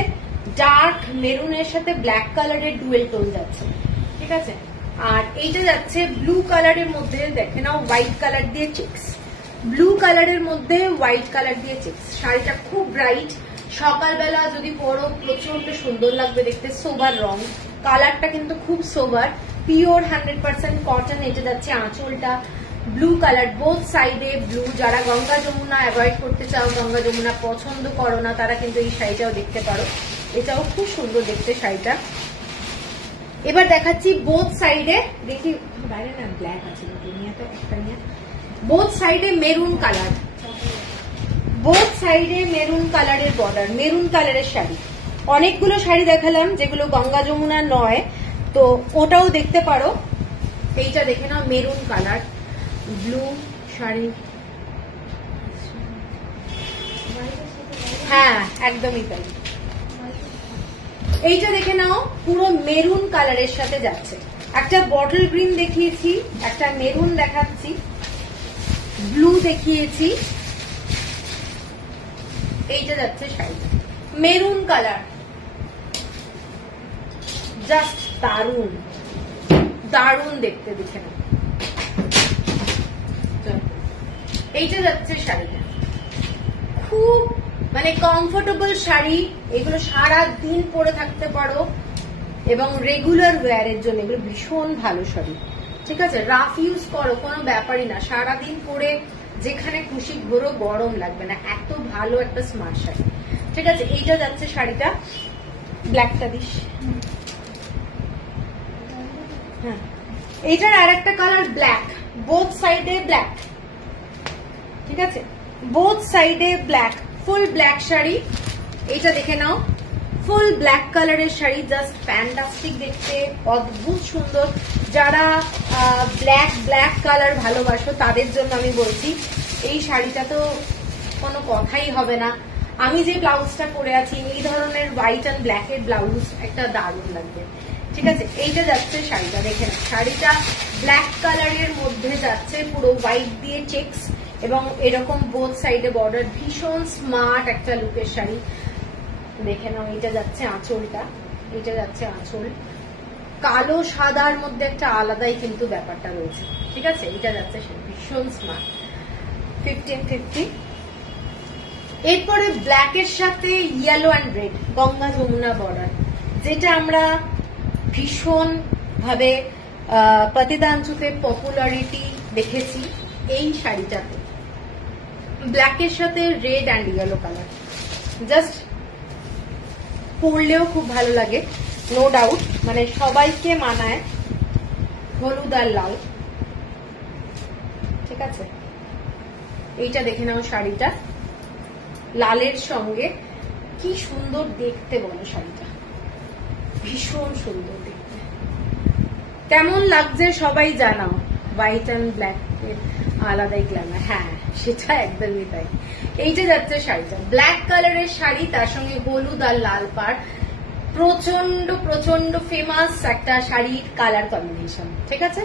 ডার্ক মেরুনের সাথে ব্ল্যাক কালারের ডুয়েল টোন যাচ্ছে, ঠিক আছে। আর এইটা যাচ্ছে ব্লু কালারের মধ্যে, দেখে নাও হোয়াইট কালার দিয়ে চেক্স, ব্লু কালারের মধ্যে হোয়াইট কালার দিয়ে চেক্স। শাড়িটা খুব ব্রাইট, সকালবেলা যদি পরো প্রচন্ড সুন্দর লাগবে দেখতে, সোবার রং, কালারটা কিন্তু খুব সোবার, পিওর 100% কটন। এটা যাচ্ছে আঁচলটা ব্লু কালার, বোথ সাইডে ব্লু। যারা গঙ্গা যমুনা অ্যাভয়েড করতে চাও, গঙ্গা যমুনা পছন্দ করো না, তারা কিন্তু এই শাড়িটাও দেখতে পারো, এটাও খুব সুন্দর দেখতে শাড়িটা। এবার দেখাচ্ছি বোথ সাইডে, দেখি বাইরে না ব্ল্যাক আছে, একটা নিয়ে, বোথ সাইডে মেরুন কালার, বোথ সাইডে মেরুন কালারের বর্ডার, মেরুন কালারের শাড়ি। অনেকগুলো শাড়ি দেখালাম যেগুলো গঙ্গা যমুনা নয়, তো ওটাও দেখতে পারো। এইটা দেখে নাও মেরুন কালার ব্লু শাড়ি, হ্যাঁ একদমই তাই। এইটা দেখে নাও পুরো মেরুন কালারের সাথে যাচ্ছে, একটা বটল গ্রিন দেখিয়েছি, একটা মেরুন দেখাচ্ছি, ব্লু দেখিয়েছি, এইটা যাচ্ছে শাড়িটা মেরুন কালার, জাস্ট দারুন দারুন দেখতে, দেখে নাও। এইটা যাচ্ছে শাড়িটা, খুব মানে কমফোর্টেবল শাড়ি, এগুলো সারা দিন পরে থাকতে পারো এবং রেগুলার ওয়্যারের জন্য এগুলো ভীষণ ভালো শাড়ি, ঠিক আছে। রাফ ইউজ করো, কোনো ব্যাপারই না, সারাদিন পরে যেখানে খুশি ঘোরো, গরম লাগবে না, এত ভালো একটা স্মার্ট শাড়ি, ঠিক আছে। এইটা যাচ্ছে শাড়িটা, ব্ল্যাকটা দিস, হ্যাঁ এইটার আর একটা কালার ব্ল্যাক, বোথ সাইডে ব্ল্যাক, ঠিক আছে, বোথ সাইডে ব্ল্যাক, ফুল ব্ল্যাক শাড়ি। এইটা দেখে নাও ফুল ব্ল্যাক কালারের শাড়ি, জাস্ট ফ্যান্টাস্টিক দেখতে, অদ্ভুত সুন্দর। যারা ব্ল্যাক ব্ল্যাক কালার ভালোবাসো তাদের জন্য আমি বলছি, এই শাড়িটা তো কোনো কথাই হবে না। আমি যে ব্লাউজটা পরে আছি এই ধরনের হোয়াইট অ্যান্ড ব্ল্যাকের ব্লাউজ একটা দারুণ লাগবে, ঠিক আছে। এইটা যাচ্ছে শাড়িটা, দেখে না শাড়িটা ব্ল্যাক কালারের মধ্যে যাচ্ছে, পুরো হোয়াইট দিয়ে চেক্স এবং এরকম বোথ সাইডে বর্ডার, ভীষণ স্মার্ট একটা লুকের শাড়ি, দেখে নাও। এটা যাচ্ছে আঁচলটা, এটা যাচ্ছে আঁচল, কালো সাদার মধ্যে একটা আলাদাই কিন্তু ব্যাপারটা রয়েছে, ঠিক আছে। এটা যাচ্ছে ভীষণ স্মার্ট, 1550। এরপরে ব্ল্যাকের সাথে yellow and red, Ganga Jamuna border, যেটা আমরা ভীষণ ভাবে পতিতাঞ্চুতে পপুলারিটি দেখেছি এই শাড়িটাতে, ব্ল্যাকের সাথে red and yellow colour, just পরলেও খুব ভালো লাগে, নো ডাউট, মানে সবাইকে মানায়, হলুদ আর লাল। ঠিক আছে, এইটা দেখে নাও শাড়িটা লালের সঙ্গে, কি সুন্দর দেখতে বলো শাড়িটা, ভীষণ সুন্দর দেখতে। কেমন লাগছে সবাই জানাও, হোয়াইট অ্যান্ড ব্ল্যাক এর আলাদাই গ্ল্যামার। হ্যাঁ, সেটা একদমই তাই। এইটা যাচ্ছে শাড়িটা, ব্ল্যাক কালারের শাড়ি, তার সঙ্গে হলুদ আর লাল পাড়, প্রচন্ড প্রচন্ড ফেমাস একটা শাড়ির কালার কম্বিনেশন। ঠিক আছে,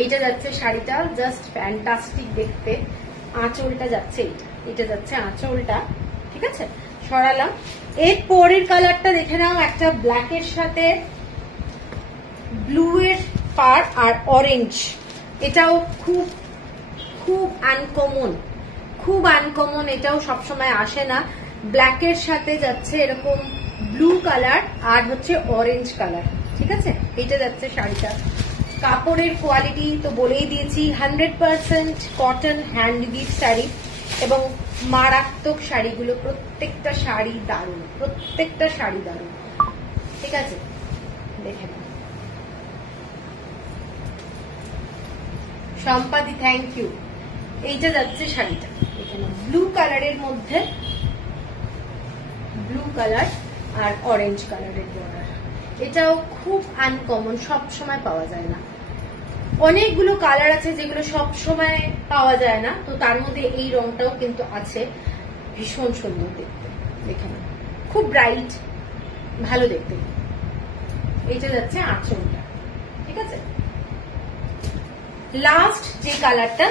এইটা যাচ্ছে শাড়িটা, জাস্ট ফ্যান্টাস্টিক দেখতে। আঁচলটা যাচ্ছে এটা যাচ্ছে আঁচলটা। ঠিক আছে, সরালাম। এর পরের কালারটা দেখে নাও, একটা ব্ল্যাকের সাথে ব্লু এর পাড় আর অরেঞ্জ, এটাও খুব খুব আনকমন, খুব আনকমন, এটাও সবসময় আসে না। ব্ল্যাকের সাথে যাচ্ছে এরকম ব্লু কালার আর হচ্ছে অরেঞ্জ কালার। ঠিক আছে, এটা যাচ্ছে শাড়িটা। কাপড়ের কোয়ালিটি তো বলেই দিয়েছি, 100% কটন হ্যান্ড উইভ শাড়ি, এবং মারাত্মক শাড়িগুলো, প্রত্যেকটা শাড়ি দারুণ, প্রত্যেকটা শাড়ি দারুণ। ঠিক আছে, দেখে নাও। সম্পাদি থ্যাংক ইউ। এইটা যাচ্ছে শাড়িটা, এখানে ব্লু কালারের মধ্যে ব্লু কালার আর অরেঞ্জ কালারের বর্ডার, এটাও খুব আনকমন, সব সময় পাওয়া যায় না। অনেকগুলো কালার আছে যেগুলো সব সময় পাওয়া যায় না, তো তার মধ্যে এই রংটাও কিন্তু আছে, ভীষণ সুন্দর দেখতে। দেখে নাও, খুব ব্রাইট, ভালো দেখতে। এইটা যাচ্ছে আঁচলটা। ঠিক আছে, লাস্ট যে কালারটা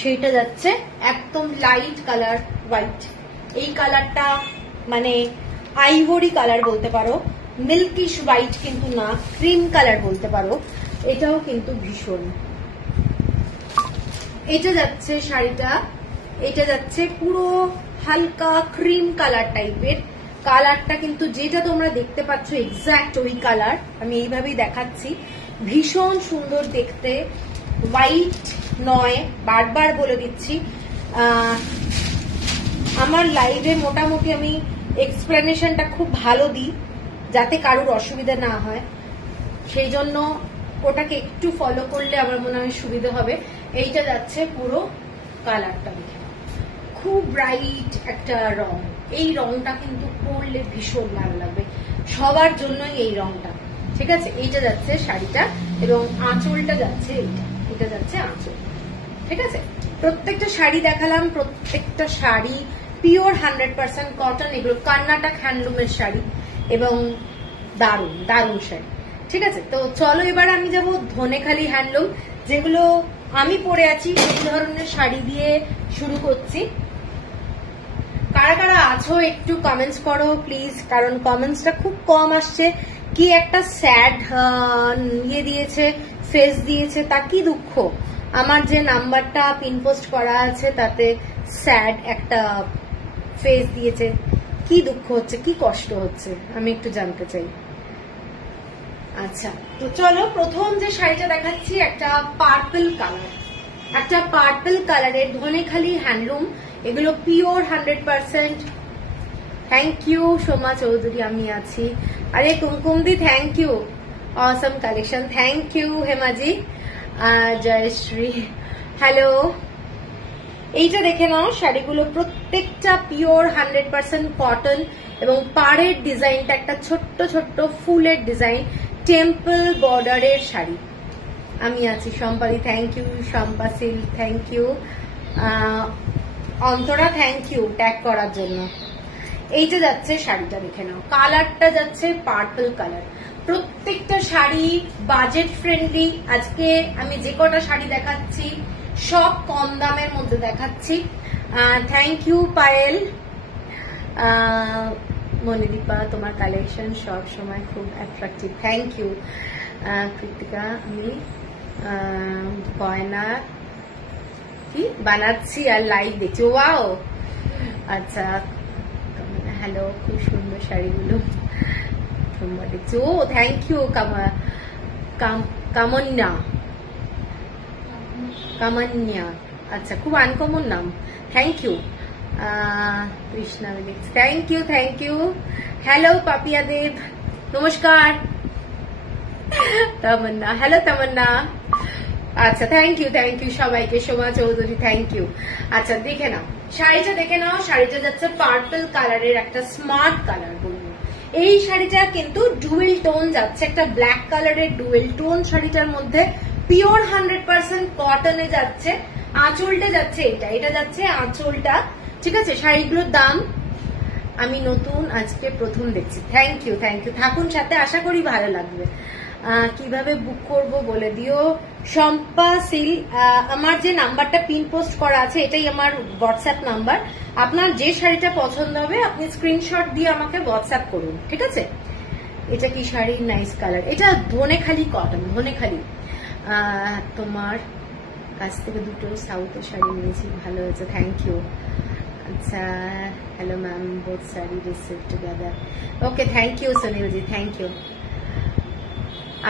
সেটা যাচ্ছে একদম লাইট কালার, হোয়াইট। এই কালারটা মানে আইভরি কালার বলতে পারো, মিল্কিশ হোয়াইট কিন্তু না, ক্রিম কালার বলতে পারো, এটাও কিন্তু ভীষণ। এটা যাচ্ছে শাড়িটা, এটা যাচ্ছে পুরো হালকা ক্রিম কালার টাইপের। কালারটা কিন্তু যেটা তোমরা দেখতে পাচ্ছ এক্স্যাক্ট ওই কালার, আমি এইভাবেই দেখাচ্ছি, ভীষণ সুন্দর দেখতে, হোয়াইট নয়, বারবার বলে দিচ্ছি। আমার লাইভে মোটামুটি আমি এক্সপ্লেনেশনটা খুব ভালো দিই যাতে কারোর অসুবিধা না হয়, সেই জন্য ওটাকে একটু ফলো করলে আমার মনে হয় সুবিধা হবে। এইটা যাচ্ছে পুরো কালারটা, দেখে খুব ব্রাইট একটা রং, এই রংটা কিন্তু পরলে ভীষণ ভালো লাগবে, সবার জন্যই এই রংটা। ঠিক আছে, এইটা যাচ্ছে শাড়িটা, এবং আঁচলটা যাচ্ছে এইটা, এটা যাচ্ছে আঁচল। ঠিক আছে, প্রত্যেকটা শাড়ি দেখালাম, প্রত্যেকটা শাড়ি পিওর 100% কটন, এগুলো কর্ণাটক হ্যান্ডলুমের শাড়ি এবং দারুণ দারুণ শাড়ি। ঠিক আছে, তো চলো এবার আমি যাব ধনেখালি হ্যান্ডলুম, যেগুলো আমি পরে আছি সেই ধরনের শাড়ি দিয়ে শুরু করছি। কারা কারা আছো একটু কমেন্টস করো প্লিজ, কারণ কমেন্টসটা খুব কম আসছে। কি একটা স্যাড ইয়ে দিয়েছে, ফেস দিয়েছে, তা কি দুঃখ? আমার যে নাম্বারটা পিন পোস্ট করা আছে তাতে স্যাড একটা ফেস দিয়েছে, কি দুঃখ হচ্ছে, কি কষ্ট হচ্ছে, আমি একটু জানতে চাই। আচ্ছা, তো চলো প্রথম যে শাড়িটা দেখাচ্ছি একটা পার্পল কালার, একটা পার্পল কালারের ধনেখালি হ্যান্ডলুম, এগুলো pure 100%। Thank you Soma Chowdhury, আমি আছি। আরে কুমকুমদি thank you, awesome collection, thank you হেমাজি, জয়শ্রী, হ্যালো। এইটা দেখে নাও, শাড়িগুলো প্রত্যেকটা পিওর 100% কটন, এবং পাড়ের ডিজাইনটা একটা ছোট্ট ছোট্ট ফুলের ডিজাইন, টেম্পল বর্ডারের শাড়ি। আমি আছি সম্পাদি, থ্যাংক ইউ, সম্পাসিল thank you, Antara thank you tag করার জন্য। এইটা যাচ্ছে শাড়িটা, দেখে নাও, কালারটা যাচ্ছে পার্পল কালার। প্রত্যেকটা শাড়ি বাজেট ফ্রেন্ডলি। আজকে আমি যে কটা শাড়ি দেখাচ্ছি সব কম দামের মধ্যে দেখাচ্ছি। থ্যাংক ইউ পায়েল, মনিদীপা, তোমার কালেকশন সব সময় খুব অ্যাট্রাকটিভ, থ্যাংক ইউ। কৃতিকা, আমি গয়না কি বানাচ্ছি আর লাইভ দেখছি, ওয়াও, আচ্ছা, হ্যালো, খুব সুন্দর শাড়িগুলো তোমরা দেখছি, ও থ্যাংক ইউ কামন্যা, কামান্যা, আচ্ছা খুব আনকমন নাম, thank you. Krishna, thank you thank you. Hello Papiya Deb, নমস্কার। তামান্না, হ্যালো তামান্না, আচ্ছা থ্যাংক ইউ সবাইকে। Soma Chowdhury, thank you. আচ্ছা দেখে নাও শাড়িটা, দেখে নাও শাড়িটা যাচ্ছে পার্পল কালারের একটা স্মার্ট কালার বলবো। এই শাড়িটা কিন্তু ডুয়েল টোন যাচ্ছে, একটা ব্ল্যাক কালারের ডুয়েল টোন শাড়িটার মধ্যে পিওর 100% কটনে যাচ্ছে। আঁচলটা যাচ্ছে এটা যাচ্ছে আঁচলটা, ঠিক আছে। শাড়িগুলোর দাম আমি নতুন আজকে প্রথম দেখছি, থ্যাংক ইউ থাকুন সাথে, আশা করি ভালো লাগবে। কিভাবে বুক করব বলে দিও। শম্পা সিল, আমার যে নাম্বারটা পিন পোস্ট করা আছে এটাই আমার হোয়াটসঅ্যাপ নাম্বার। আপনার যে শাড়িটা পছন্দ হবে আপনি স্ক্রিনশট দিয়ে আমাকে হোয়াটসঅ্যাপ করুন, ঠিক আছে। এটা কি শাড়ি, নাইস কালার, এটা ধনেখালি কটন, ধনেখালি। তোমার কাছ থেকে দুটো সাউথের শাড়ি নিয়েছি, ভালো হয়েছে, থ্যাংক ইউ। আচ্ছা hello ma'am, both sari receive together, okay thank you সুনীলজি, থ্যাংক ইউ।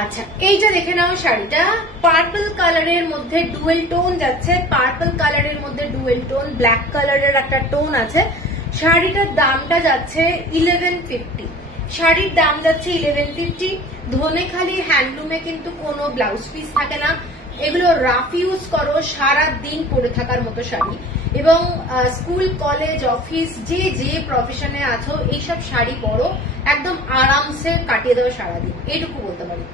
আচ্ছা এইটা দেখে নাও, শাড়িটা পার্পল কালারের মধ্যে ডুয়েল টোন যাচ্ছে, পার্পল কালারের মধ্যে ডুয়েল টোন, ব্ল্যাক কালারের একটা টোন আছে। শাড়িটার দামটা যাচ্ছে 1150, শাড়ির দাম যাচ্ছে 1150। ধনেখালি হ্যান্ডলুমে কিন্তু কোনো ব্লাউজ পিস থাকে না, এগুলো রাফ ইউজ করো, সারা দিন পরে থাকার মতো শাড়ি, এবং স্কুল কলেজ অফিস যে যে প্রফেশনে আছো এইসব শাড়ি পরো, একদম আরামসে কাটিয়ে দেওয়া সারাদিন, এইটুকু বলতে পারি।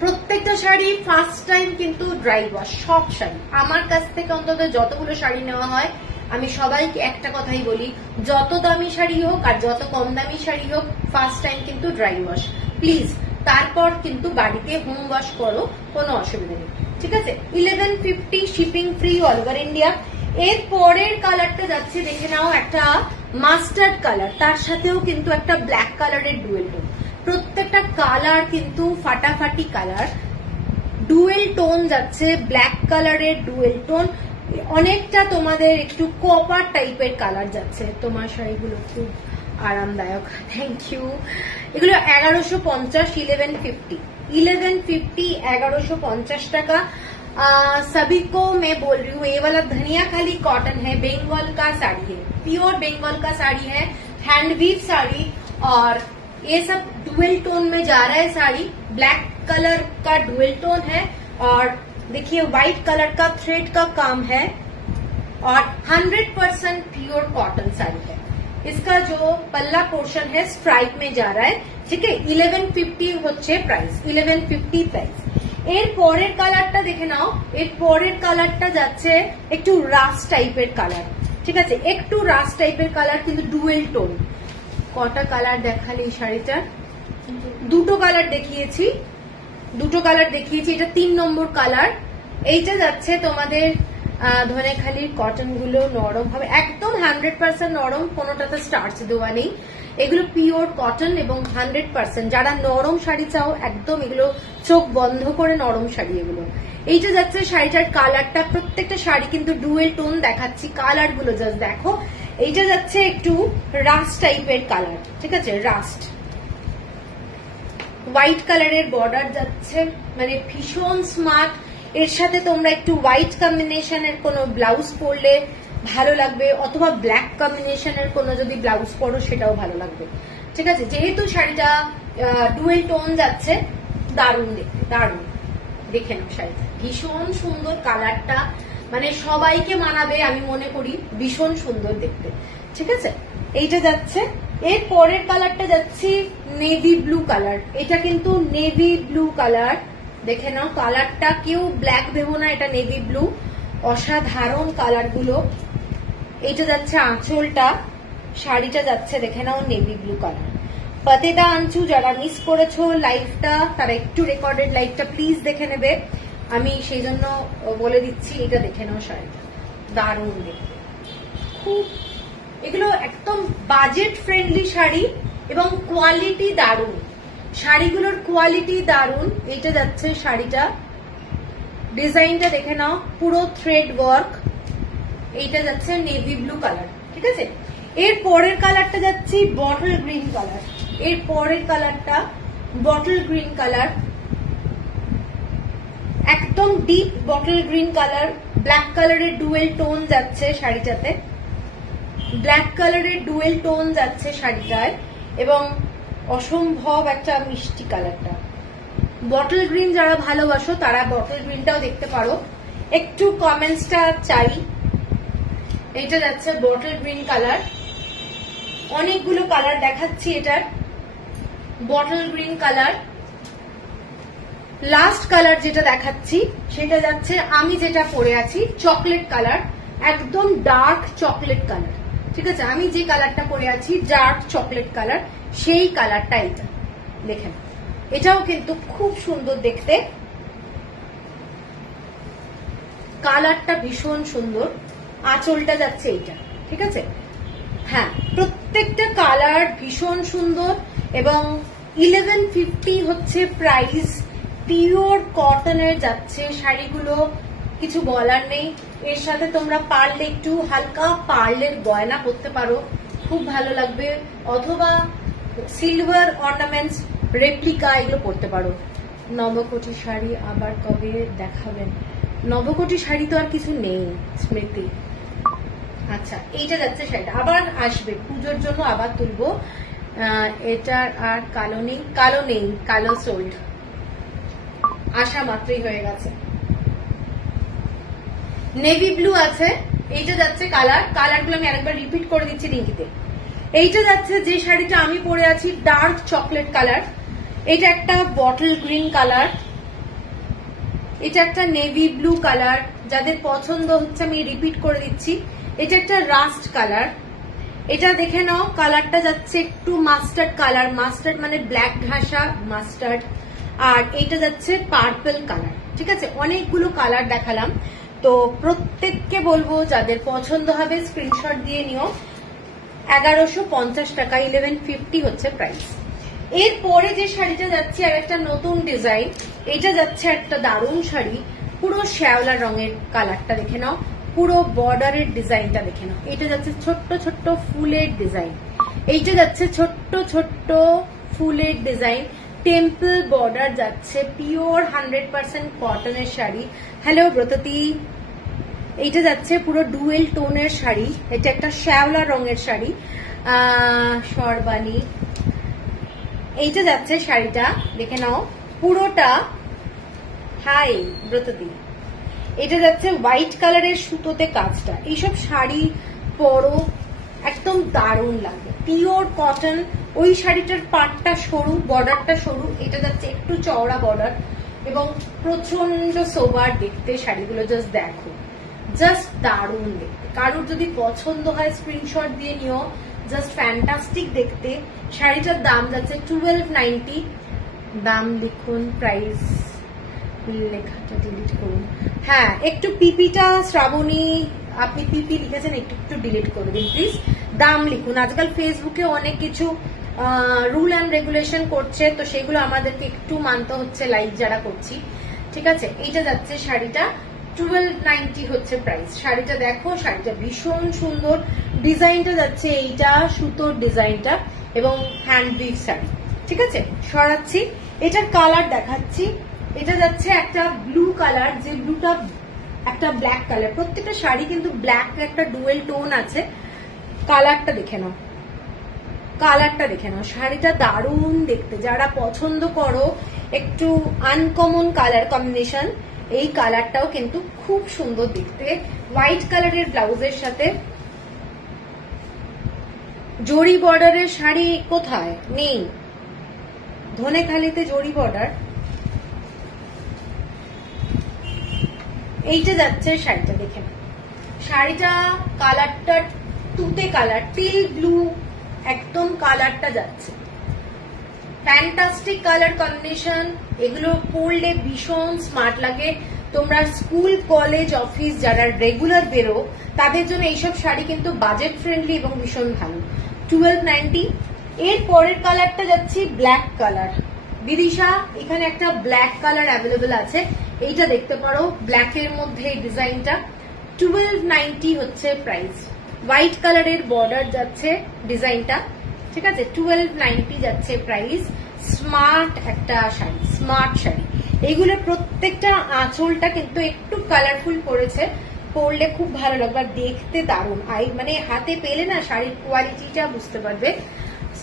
প্রত্যেকটা শাড়ি ফার্স্ট টাইম কিন্তু ড্রাই ওয়াশ, সব শাড়ি আমার কাছ থেকে অন্তত যতগুলো শাড়ি নেওয়া হয় আমি সবাইকে একটা কথাই বলি, যত দামি শাড়ি হোক আর যত কম দামি শাড়ি হোক ফার্স্ট টাইম কিন্তু ড্রাই ওয়াশ প্লিজ, তারপর কিন্তু বাড়িতে হোম ওয়াশ করো, কোনো অসুবিধা নেই, ঠিক আছে। 1150, shipping free all over India. এর পরের কালারটা যাচ্ছে, দেখে নাও, একটা মাস্টার্ড কালার, তার সাথেও কিন্তু একটা ব্ল্যাক কালারের ডুয়েল টোন। প্রত্যেকটা কালার কিন্তু ফাটাফাটি কালার, ডুয়েল টোন যাচ্ছে, ব্ল্যাক কালারের ডুয়েল টোন, অনেকটা তোমাদের একটু কপার টাইপের কালার যাচ্ছে। তোমার শাড়িগুলো খুব আরামদায়ক, থ্যাংক ইউ। এগুলো 1150, 1150 1150 টাকা। सभी को मैं बोल रही हूँ, ये वाला धनिया खाली कॉटन है, बंगाल का साड़ी है, प्योर बंगाल का साड़ी है, हैंडवीव साड़ी, और ये सब डुअल टोन में जा रहा है साड़ी, ब्लैक कलर का डुअल टोन है, और देखिए व्हाइट कलर का थ्रेड का काम है, और 100% प्योर कॉटन साड़ी है। इसका जो पल्ला पोर्शन है स्ट्राइप में जा रहा है, ठीक है। 1150 হচ্ছে প্রাইস, 1150 প্রাইস। এর পরের কালারটা দেখে নাও, এর পরের কালারটা যাচ্ছে একটু রাস্ট টাইপের কালার, ঠিক আছে, একটু রাস্ট টাইপের কালার, কিন্তু ডুয়েল টোন। কটা কালার দেখালি এই শাড়িটা? দুটো কালার দেখিয়েছি, এটা 3 নম্বর কালার। এইটা যাচ্ছে তোমাদের ধনেখালির কটন গুলো নরম হবে, একদম 100% নরম, কোনোটাতে স্টার্চ দেওয়া নেই, এগুলো পিওর কটন এবং 100%। যারা নরম শাড়ি চাও একদম, এগুলো চোখ বন্ধ করে নরম শাড়ি এগুলো। এইটা যাচ্ছে শাড়িটার কালারটা, প্রত্যেকটা শাড়ি কিন্তু ডুয়েল টোন দেখাচ্ছি, কালার গুলো জাস্ট দেখো। এইটা যাচ্ছে একটু রাস্ট টাইপের কালার, ঠিক আছে, রাস্ট। হোয়াইট কালারের বর্ডার যাচ্ছে, মানে ভীষণ স্মার্ট। এর সাথে তোমরা একটু হোয়াইট কম্বিনেশনের কোনো ব্লাউজ পরলে ভালো লাগবে, অথবা ব্ল্যাক কম্বিনেশনের কোনো যদি ব্লাউজ পরো সেটাও ভালো লাগবে, ঠিক আছে। যেহেতু শাড়িটা ডুয়েল টোন যাচ্ছে, দারুণ দেখতে, দারুণ। দেখে নাও শাড়িটা, ভীষণ সুন্দর কালারটা, মানে সবাইকে মানাবে আমি মনে করি, ভীষণ সুন্দর দেখতে, ঠিক আছে। এইটা যাচ্ছে, এর পরের কালারটা যাচ্ছি নেভি ব্লু কালার, এটা কিন্তু নেভি ব্লু কালার, দেখে নাও কালারটা, কেউ ব্ল্যাক ভেবো না, এটা নেভি ব্লু, অসাধারণ কালার গুলো। এইটা যাচ্ছে আঁচলটা, শাড়িটা যাচ্ছে দেখে নাও নেভি ব্লু কালার। পতেদা আনছু, যারা মিস করেছো লাইভটা তারা একটু রেকর্ডেড লাইভটা প্লিজ দেখে নেবে, আমি সেই জন্য বলে দিচ্ছি। এটা দেখে নাও শাড়িটা, দারুণ দেখতে, খুব, এগুলো একদম বাজেট ফ্রেন্ডলি শাড়ি এবং কোয়ালিটি দারুণ, শাড়িগুলোর কোয়ালিটি দারুণ। এইটা যাচ্ছে শাড়িটা, ডিজাইনটা দেখে নাও, পুরো থ্রেড ওয়ার্ক। এইটা যাচ্ছে নেভি ব্লু কালার, ঠিক আছে। এর পরের কালারটা যাচ্ছে বটল গ্রিন কালার, এর পরের কালারটা বটল গ্রিন কালার, একদম একদম deep bottle green colour, black কালারের ডুয়েল টোন যাচ্ছে শাড়িটাতে, ব্ল্যাক কালারের ডুয়েল টোন যাচ্ছে শাড়িটায়, এবং অসম্ভব একটা মিষ্টি কালারটা। বটল গ্রিন যারা ভালোবাসো তারা বটল গ্রিনটাও দেখতে পারো, একটু কমেন্টসটা চাই। এটা যাচ্ছে বটল গ্রিন কালার, অনেকগুলো কালার দেখাচ্ছি এটার। Bottle green colour, last colour যেটা দেখাচ্ছি সেটা যাচ্ছে আমি যেটা পরে আছি চকলেট কালার, একদম ডার্ক চকলেট কালার। ঠিক আছে, আমি যে কালারটা পরে আছি ডার্ক চকলেট কালার, সেই কালারটা এটা দেখেন। এটাও কিন্তু খুব সুন্দর দেখতে, কালারটা ভীষণ সুন্দর। আঁচলটা যাচ্ছে এইটা, ঠিক আছে। হ্যাঁ, প্রত্যেকটা কালার ভীষণ সুন্দর এবং 1150 হচ্ছে প্রাইস। পিওর কটনের যাচ্ছে শাড়িগুলো, কিছু বলার নেই। এর সাথে তোমরা পারলে একটু হালকা পার্লের গয়না করতে পারো, খুব ভালো লাগবে, অথবা সিলভার অর্নামেন্টস রেপ্লিকা এগুলো পরতে পারো। নবকোটি শাড়ি আবার কবে দেখাবেন? নবকোটি শাড়ি তো আর কিছু নেই স্মৃতি। আচ্ছা, এইটা যাচ্ছে শাড়িটা, আবার আসবে পুজোর জন্য, আবার তুলবো। এটার আর কালো নেই, কালো নেই, কালো সোল্ড, আসা মাত্রই হয়ে গেছে। নেভি ব্লু আছে, এইটা যাচ্ছে কালার, কালারগুলো আমি আরেকবার রিপিট করে দিচ্ছি লিঙ্কিতে। এইটা যাচ্ছে যে শাড়িটা আমি পরে আছি ডার্ক চকলেট কালার, এটা একটা বটল গ্রিন কালার, এটা একটা নেভি ব্লু কালার। যাদের পছন্দ হচ্ছে আমি রিপিট করে দিচ্ছি, এটা একটা রাস্ট কালার, এটা দেখে নাও, কালারটা যাচ্ছে একটু মাস্টার্ড কালার, মাস্টার্ড মানে ব্ল্যাক ঘাসা মাস্টার্ড, আর এইটা যাচ্ছে পার্পল কালার। ঠিক আছে, অনেকগুলো কালার দেখালাম, তো প্রত্যেককে বলবো যাদের পছন্দ হবে স্ক্রিনশট দিয়ে নিও। 1150 টাকা, 1150 হচ্ছে প্রাইস। এরপরে যে শাড়িটা যাচ্ছে আর একটা নতুন ডিজাইন, এটা যাচ্ছে একটা দারুণ শাড়ি, পুরো শ্যাওলা রঙের কালারটা দেখে নাও, পুরো বর্ডারের ডিজাইনটা দেখে নাও। এটা যাচ্ছে ছোট্ট ছোট্ট ফুলের ডিজাইন, এইটা যাচ্ছে ছোট্ট ছোট্ট ফুলের ডিজাইন, টেম্পল বর্ডার যাচ্ছে, পিওর 100% কটনের শাড়ি। হ্যালো ব্রততী, এইটা যাচ্ছে পুরো ডুয়েল টোনের শাড়ি, এটা একটা শ্যাওলা রঙের শাড়ি। সর্বাণী, এইটা যাচ্ছে শাড়িটা দেখে নাও পুরোটা। হাই ব্রততী, এটা যাচ্ছে হোয়াইট কালারের সুতোতে কাজটা। এইসব শাড়ি পরো, একদম দারুণ লাগবে, পিওর কটন। ওই শাড়িটার পাটটা সরু, বর্ডারটা সরু, এটা যাচ্ছে একটু চওড়া বর্ডার এবং প্রচন্ড সোবার দেখতে। শাড়িগুলো জাস্ট দেখো, জাস্ট দারুণ দেখতে। কারোর যদি পছন্দ হয় স্ক্রিনশট দিয়ে নিও, জাস্ট ফ্যান্টাস্টিক দেখতে। শাড়িটার দাম যাচ্ছে 1290। দাম লিখুন, প্রাইস লেখাটা ডিলিট করুন। হ্যাঁ, একটু পিপিটা শ্রাবণী, আপনি পিপি লিখেছেন, একটু একটু ডিলিট করে দিন প্লিজ। দাম লিখুন, আজকাল ফেসবুকে অনেক কিছু রুল অ্যান্ড রেগুলেশন করছে, তো সেগুলো আমাদেরকে একটু মানতে হচ্ছে, লাইক যারা করছি। ঠিক আছে, এইটা যাচ্ছে শাড়িটা 1290 হচ্ছে প্রাইস। শাড়িটা দেখো, শাড়িটা ভীষণ সুন্দর, ডিজাইনটা যাচ্ছে এইটা সুতোর ডিজাইনটা এবং হ্যান্ড উইভ শাড়ি। ঠিক আছে, সরাচ্ছি, এটার কালার দেখাচ্ছি। এটা যাচ্ছে একটা ব্লু কালার, যে ব্লুটা একটা ব্ল্যাক কালার, প্রত্যেকটা শাড়ি কিন্তু ব্ল্যাক একটা ডুয়েল টোন আছে। কালারটা দেখে নাও, কালারটা দেখে নাও, শাড়িটা দারুণ দেখতে। যারা পছন্দ করো একটু আনকমন কালার কম্বিনেশন, এই কালারটাও কিন্তু খুব সুন্দর দেখতে। হোয়াইট কালারের ব্লাউজের সাথে। জরি বর্ডারের শাড়ি কোথায়? নেই, ধনেখালিতে জরি বর্ডার। এইটা যাচ্ছে শাড়িটা দেখে নাও, শাড়িটা কালারটা তুতে কালার, টিল ব্লু একদম কালারটা যাচ্ছে, ফ্যান্টাস্টিক কালার কম্বিনেশন। এগুলো পরলে ভীষণ স্মার্ট লাগে। তোমরা স্কুল কলেজ অফিস যারা রেগুলার বেরো তাদের জন্য এইসব শাড়ি কিন্তু বাজেট ফ্রেন্ডলি এবং ভীষণ ভালো। 1290। এর পরের কালারটা যাচ্ছি ব্ল্যাক কালার। বিদিশা, এখানে একটা ব্ল্যাক কালার অ্যাভেলেবেল আছে, এইটা দেখতে পারো, ব্ল্যাকের মধ্যে এই ডিজাইনটা। 1290 হচ্ছে প্রাইস। হোয়াইট কালারের বর্ডার যাচ্ছে ডিজাইনটা। ঠিক আছে, 1290 যাচ্ছে প্রাইস। স্মার্ট একটা শাড়ি, স্মার্ট শাড়ি। এইগুলোর প্রত্যেকটা আঁচলটা কিন্তু একটু কালারফুল পড়েছে, পরলে খুব ভালো লাগবে আর দেখতে দারুণ। মানে হাতে পেলে না শাড়ির কোয়ালিটিটা বুঝতে পারবে।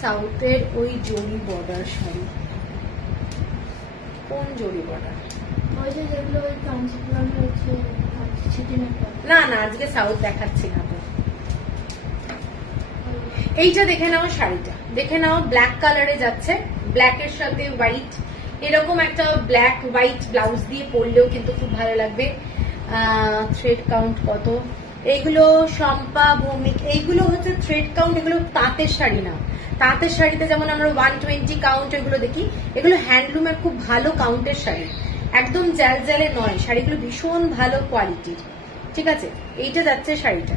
সাউথের ওই জরি বর্ডার শাড়ি, কোন জরি বর্ডার? না না, আজকে সাউথ দেখাচ্ছি না তো। এইটা দেখে নাও, শাড়িটা দেখে নাও, ব্ল্যাক কালারে যাচ্ছে, ব্ল্যাকের সাথে হোয়াইট, এরকম একটা ব্ল্যাক হোয়াইট ব্লাউজ দিয়ে পরলেও কিন্তু খুব ভালো লাগবে। থ্রেড কাউন্ট কত? এইগুলো শম্পা, ভৌমিক, এইগুলো হচ্ছে থ্রেড কাউন্ট, এগুলো তাঁতের শাড়ি না। তাঁতের শাড়িতে যেমন আমরা 120 কাউন্ট এগুলো দেখি, এগুলো হ্যান্ডলুমের খুব ভালো কাউন্টের শাড়ি, একদম জ্যাল জ্যালে নয়, শাড়িগুলো ভীষণ ভালো কোয়ালিটির। ঠিক আছে, এইটা যাচ্ছে শাড়িটা।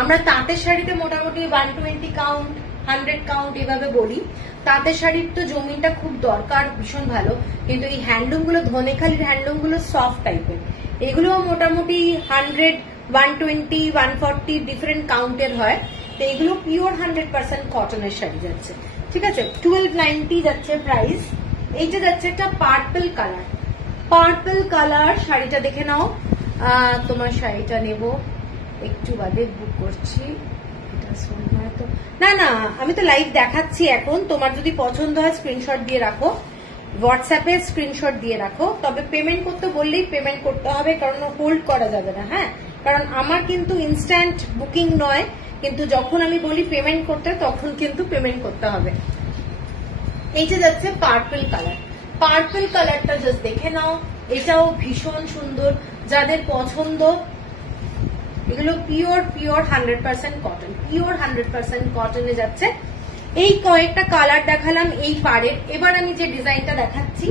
আমরা তাঁতের শাড়িতে মোটামুটি 120 কাউন্ট, 100 কাউন্ট এভাবে বলি। তাঁতের শাড়ির তো জমিনটা খুব দরকার, ভীষণ ভালো, কিন্তু এই হ্যান্ডলুম গুলো, ধনেখালির হ্যান্ডলুম গুলো সফট টাইপের, এগুলো মোটামুটি 100, 120, 140 ডিফারেন্ট কাউন্টের হয়। তো এগুলো পিওর 100% কটনের শাড়ি যাচ্ছে। ঠিক আছে, 1290 যাচ্ছে প্রাইস। এইটা যাচ্ছে একটা পার্পল কালার, পার্পল কালার শাড়িটা দেখে নাও। তোমার শাড়িটা নেব একটু বাদে, বুক করছি। না না, আমি তো লাইভ দেখাচ্ছি এখন। তোমার যদি পছন্দ হয় স্ক্রিনশট দিয়ে রাখো, হোয়াটসঅ্যাপে স্ক্রিনশট দিয়ে রাখো। তবে পেমেন্ট করতে বললেই পেমেন্ট করতে হবে, কারণ হোল্ড করা যাবে না। হ্যাঁ, কারণ আমার কিন্তু ইনস্ট্যান্ট বুকিং নয়, কিন্তু যখন আমি বলি পেমেন্ট করতে তখন কিন্তু পেমেন্ট করতে হবে। এইটা যাচ্ছে পার্পল কালার, পার্পল কালারটা জাস্ট দেখে নাও, এটাও ভীষণ সুন্দর। যাদের পছন্দ, এগুলো পিওর 100% কটন, পিওর 100% কটনে যাচ্ছে। এই কয়েকটা কালার দেখালাম এই পাড়ের। এবার আমি যে ডিজাইনটা দেখাচ্ছি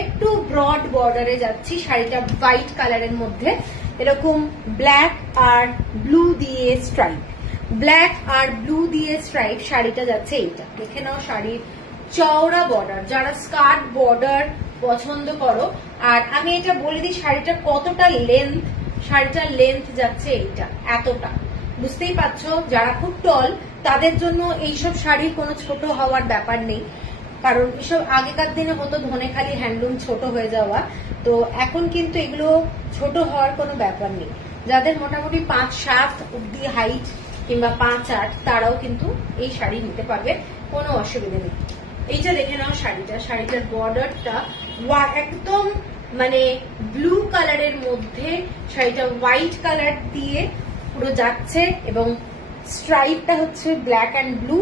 একটু ব্রড বর্ডারে যাচ্ছি, শাড়িটা হোয়াইট কালারের মধ্যে, এরকম ব্ল্যাক আর ব্লু দিয়ে স্ট্রাইপ, ব্ল্যাক আর ব্লু দিয়ে স্ট্রাইপ শাড়িটা যাচ্ছে। এইটা দেখে নাও, শাড়ির চওড়া বর্ডার, যারা স্কার্ট বর্ডার পছন্দ করো। আর আমি এটা বলে দিই শাড়িটা কতটা লেন্থ, শাড়িটার লেন্থ যাচ্ছে এইটা, এতটা। বুঝতেই পারছো, যারা খুব টল তাদের জন্য এইসব শাড়ির কোনো ছোট হওয়ার ব্যাপার নেই, কারণ এসব আগেকার দিনে হতো ধনেখালি হ্যান্ডলুম ছোট হয়ে যাওয়া, তো এখন কিন্তু এগুলো ছোট হওয়ার কোনো ব্যাপার নেই। যাদের মোটামুটি 5'7" অব্দি হাইট কিংবা 5'8", তারাও কিন্তু এই শাড়ি নিতে পারবে, কোনো অসুবিধা নেই। এইটা দেখে নাও শাড়িটা, শাড়িটার বর্ডারটা একদম মানে ব্লু কালারের মধ্যে, শাড়িটা হোয়াইট কালার দিয়ে পুরো যাচ্ছে, এবং স্ট্রাইপটা হচ্ছে ব্ল্যাক অ্যান্ড ব্লু,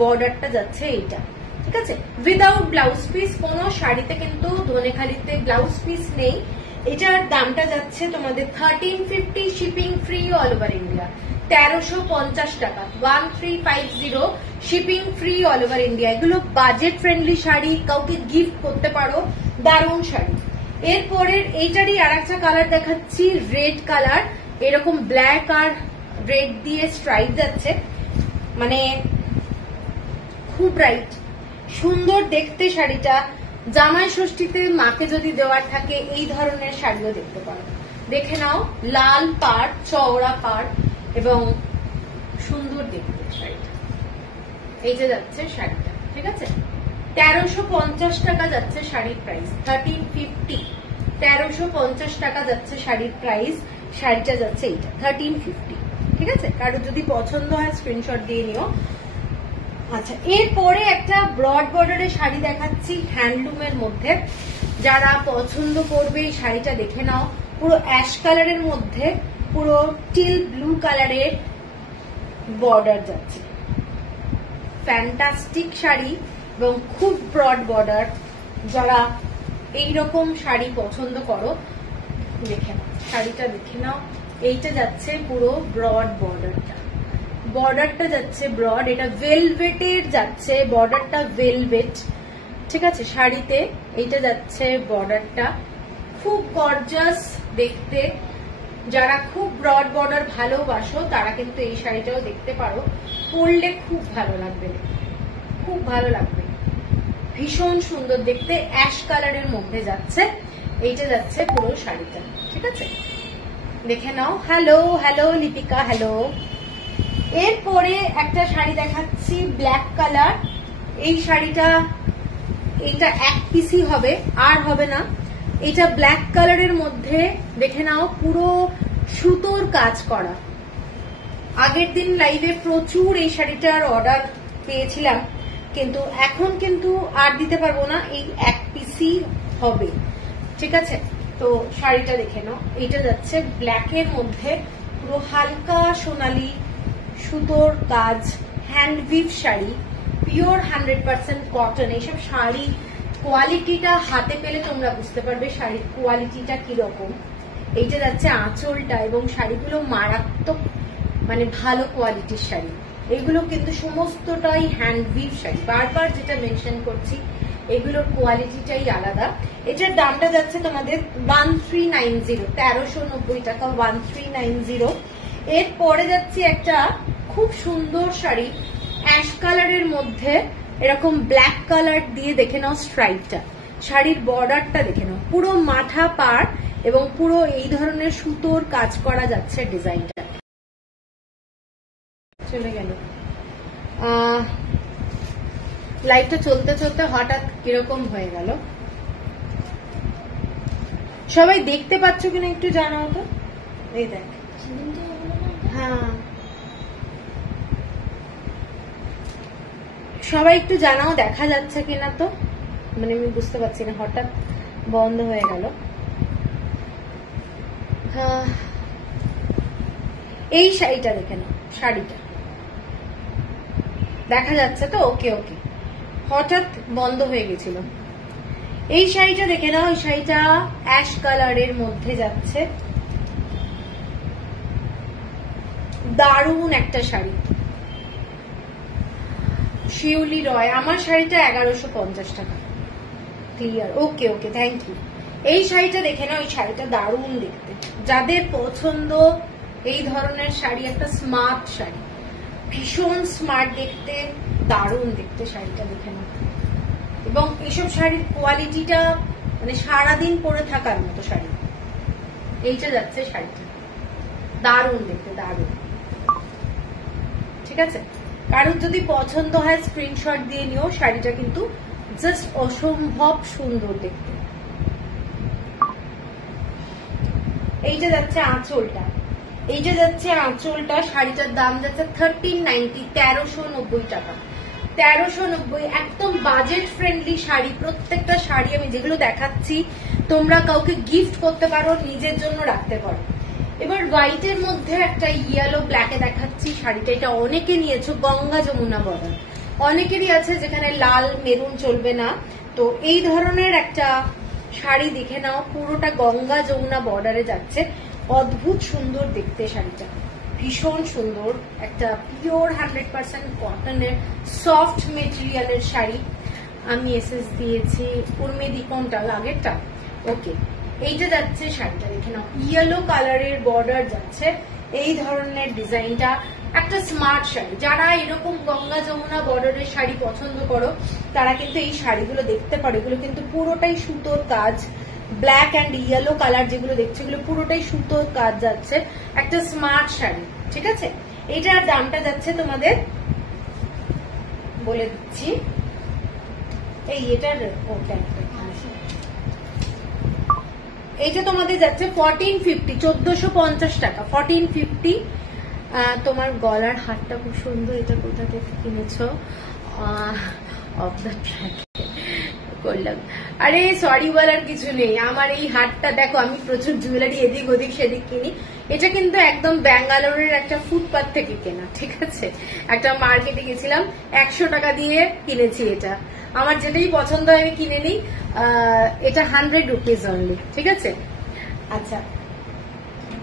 বর্ডারটা যাচ্ছে এইটা। ঠিক আছে, উইদাউট ব্লাউজ পিস। কোন শাড়িতে কিন্তু ধনেখালিতে ব্লাউজ পিস নেই। এটার দামটা যাচ্ছে তোমাদের 1350, shipping free all over India, 1350 টাকা, 1350, shipping free all over India. এগুলো বাজেট ফ্রেন্ডলি শাড়ি, কাউকে গিফট করতে পারো, দারুণ শাড়ি। এরপরের এইটারই আর একটা কালার দেখাচ্ছি, রেড কালার, এরকম ব্ল্যাক আর রেড দিয়ে স্ট্রাইপ যাচ্ছে, মানে খুব ব্রাইট, সুন্দর দেখতে শাড়িটা। জামাই ষষ্ঠীতে মাকে যদি দেওয়ার থাকে এই ধরনের শাড়িও দেখতে পারো। দেখে নাও, লাল পাড়, চওড়া পাড় এবং সুন্দর দেখতে শাড়িটা। এই যে যাচ্ছে শাড়িটা, ঠিক আছে, 1350 টাকা যাচ্ছে শাড়ির প্রাইস, 1350, 1350 টাকা যাচ্ছে শাড়ির প্রাইস। শাড়িটা যাচ্ছে এইটা 1350। ঠিক আছে, কারো যদি পছন্দ হয় স্ক্রিনশট দিয়ে নিও। আচ্ছা, এরপরে একটা ব্রড বর্ডারের শাড়ি দেখাচ্ছি হ্যান্ডলুমের মধ্যে। যারা পছন্দ করবে এই শাড়িটা দেখে নাও, পুরো অ্যাশ কালারের মধ্যে পুরো টিল ব্লু কালারের বর্ডার যাচ্ছে, ফ্যান্টাস্টিক শাড়ি এবং খুব ব্রড বর্ডার। যারা এইরকম শাড়ি পছন্দ করো দেখে নাও, শাড়িটা দেখে নাও। এইটা যাচ্ছে পুরো ব্রড বর্ডারটা, বর্ডারটা যাচ্ছে ব্রড, এটা ভেলভেটের যাচ্ছে, বর্ডারটা ভেলভেট। ঠিক আছে, শাড়িতে এইটা যাচ্ছে বর্ডারটা, খুব গর্জাস দেখতে। যারা খুব ব্রড বর্ডার ভালোবাসো তারা কিন্তু এই শাড়িটাও দেখতে পারো, পরলে খুব ভালো লাগবে, খুব ভালো লাগবে, ভীষণ সুন্দর দেখতে, অ্যাশ কালারের মধ্যে যাচ্ছে। এইটা যাচ্ছে পুরো শাড়িটা। ঠিক আছে, দেখে নাও। Hello hello Lipika, hello. এরপরে একটা শাড়ি দেখাচ্ছি ব্ল্যাক কালার। এই শাড়িটা, এটা এক পিসই হবে, আর হবে না। এটা ব্ল্যাক কালারের মধ্যে দেখে নাও, পুরো সুতোর কাজ করা। আগের দিন লাইভে প্রচুর এই শাড়িটার অর্ডার পেয়েছিলাম, কিন্তু এখন কিন্তু আর দিতে পারবো না, এই এক পিসই হবে, ঠিক আছে? তো শাড়িটা দেখে নাও, এটা যাচ্ছে ব্ল্যাকের মধ্যে, পুরো হালকা সোনালি সুতোর কাজ, hand we've sari, pure 100% cotton. এইসব শাড়ি কোয়ালিটিটা হাতে পেলে তোমরা বুঝতে পারবে শাড়ির কোয়ালিটিটা কিরকম। এইটা যাচ্ছে আঁচলটা, এবং শাড়িগুলো মারাত্মক মানে ভালো কোয়ালিটির শাড়ি। এগুলো কিন্তু সমস্তটাই হ্যান্ড উইভ শাড়ি, বারবার যেটা মেনশন করছি, এগুলোর কোয়ালিটিটাই আলাদা। এটার দামটা যাচ্ছে তোমাদের 1390, 1390 টাকা, 1390। এরপরে যাচ্ছে একটা খুব সুন্দর শাড়ি, অ্যাশ কালারের মধ্যে এরকম ব্ল্যাক কালার দিয়ে দেখে নাও স্ট্রাইপটা, শাড়ির বর্ডারটা দেখে নাও, পুরো মাথা পাড় এবং পুরো এই ধরনের সুতোর কাজ করা যাচ্ছে ডিজাইনটা। চলে গেল লাইটটা চলতে চলতে হঠাৎ কিরকম হয়ে গেল। সবাই দেখতে পাচ্ছ কিনা একটু জানাও তো। এই দেখ, হ্যাঁ সবাই একটু জানাও দেখা যাচ্ছে কিনা, তো মানে আমি বুঝতে পারছি না, হঠাৎ বন্ধ হয়ে গেল। এই শাড়িটা দেখে নাও, শাড়িটা দেখা যাচ্ছে তো? ওকে ওকে, হঠাৎ বন্ধ হয়ে গেছিল। এই শাড়িটা দেখে নাও, এই শাড়িটা অ্যাশ কালারের মধ্যে যাচ্ছে, দারুণ একটা শাড়ি, শিউলি রয়। আমার শাড়িটা 1150 টাকা, clear, okay okay, thank you. এই শাড়িটা দেখে নাও, এই শাড়িটা দারুণ দেখতে, যাদের পছন্দ এই ধরনের শাড়ি, একটা স্মার্ট শাড়ি, ভীষণ স্মার্ট দেখতে, দারুণ দেখতে শাড়িটা দেখে নাও। এবং এইসব শাড়ির কোয়ালিটিটা মানে সারাদিন পরে থাকার মতো শাড়ি। এইটা যাচ্ছে শাড়িটা, দারুণ দেখতে, দারুণ, ঠিক আছে? কারোর যদি পছন্দ হয় স্ক্রিনশট দিয়ে নিও, শাড়িটা কিন্তু জাস্ট অসম্ভব সুন্দর দেখতে। এইটা যাচ্ছে আঁচলটা, এইটা যাচ্ছে আঁচলটা, শাড়িটার দাম যাচ্ছে 1390, 1390 টাকা, 1390। একদম বাজেট ফ্রেন্ডলি শাড়ি। প্রত্যেকটা শাড়ি আমি যেগুলো দেখাচ্ছি তোমরা কাউকে গিফট করতে পারো, নিজের জন্য রাখতে পারো। এবার হোয়াইটের মধ্যে একটা ইয়েলো ব্ল্যাকে দেখাচ্ছি শাড়িটা, এটা অনেকে নিয়েছো, গঙ্গা যমুনা বর্ডার, অনেকেরই আছে যেখানে লাল মেরুন চলবে না। তো এই ধরনের একটা শাড়ি দেখে নাও, পুরোটা গঙ্গা যমুনা বর্ডারে যাচ্ছে, অদ্ভুত সুন্দর দেখতে শাড়িটা, ভীষণ সুন্দর, একটা পিওর 100% কটনের সফট মেটেরিয়ালের শাড়ি। আমি এসএস দিয়েছি, উর্মেদি কোনটা আগেরটা? ওকে, এইটা যাচ্ছে শাড়িটা দেখে নাও, ইয়েলো কালারের বর্ডার যাচ্ছে, এই ধরনের ডিজাইনটা, একটা স্মার্ট শাড়ি। যারা এরকম গঙ্গা যমুনা বর্ডারের শাড়ি পছন্দ করো তারা কিন্তু এই শাড়িগুলো দেখতে পারো। এগুলো কিন্তু পুরোটাই সুতোর কাজ, ব্ল্যাক অ্যান্ড ইয়েলো কালার যেগুলো দেখছো এগুলো পুরোটাই সুতোর কাজ যাচ্ছে, একটা স্মার্ট শাড়ি, ঠিক আছে? এটার দামটা যাচ্ছে তোমাদের, বলে দিচ্ছি, এই এটার ওটা এইটা তোমাদের যাচ্ছে 1450, 1450 টাকা, 1450। তোমার গলার হারটা খুব সুন্দর, এটা কোথা থেকে কিনেছো? অফ দ্য ট্র্যাক করলাম। আরে সরি বলার কিছু নেই, আমার এই হারটা দেখো, আমি প্রচুর জুয়েলারি এদিক ওদিক সেদিক কিনি, এটা কিন্তু একদম ব্যাঙ্গালোরের একটা ফুটপাথ থেকে কেনা, ঠিক আছে? একটা মার্কেটে গেছিলাম, 100 টাকা দিয়ে কিনেছি এটা। আমার যেটাই পছন্দ হয় আমি কিনে নিই, এটা 100 রুপিস অনলি, ঠিক আছে? আচ্ছা,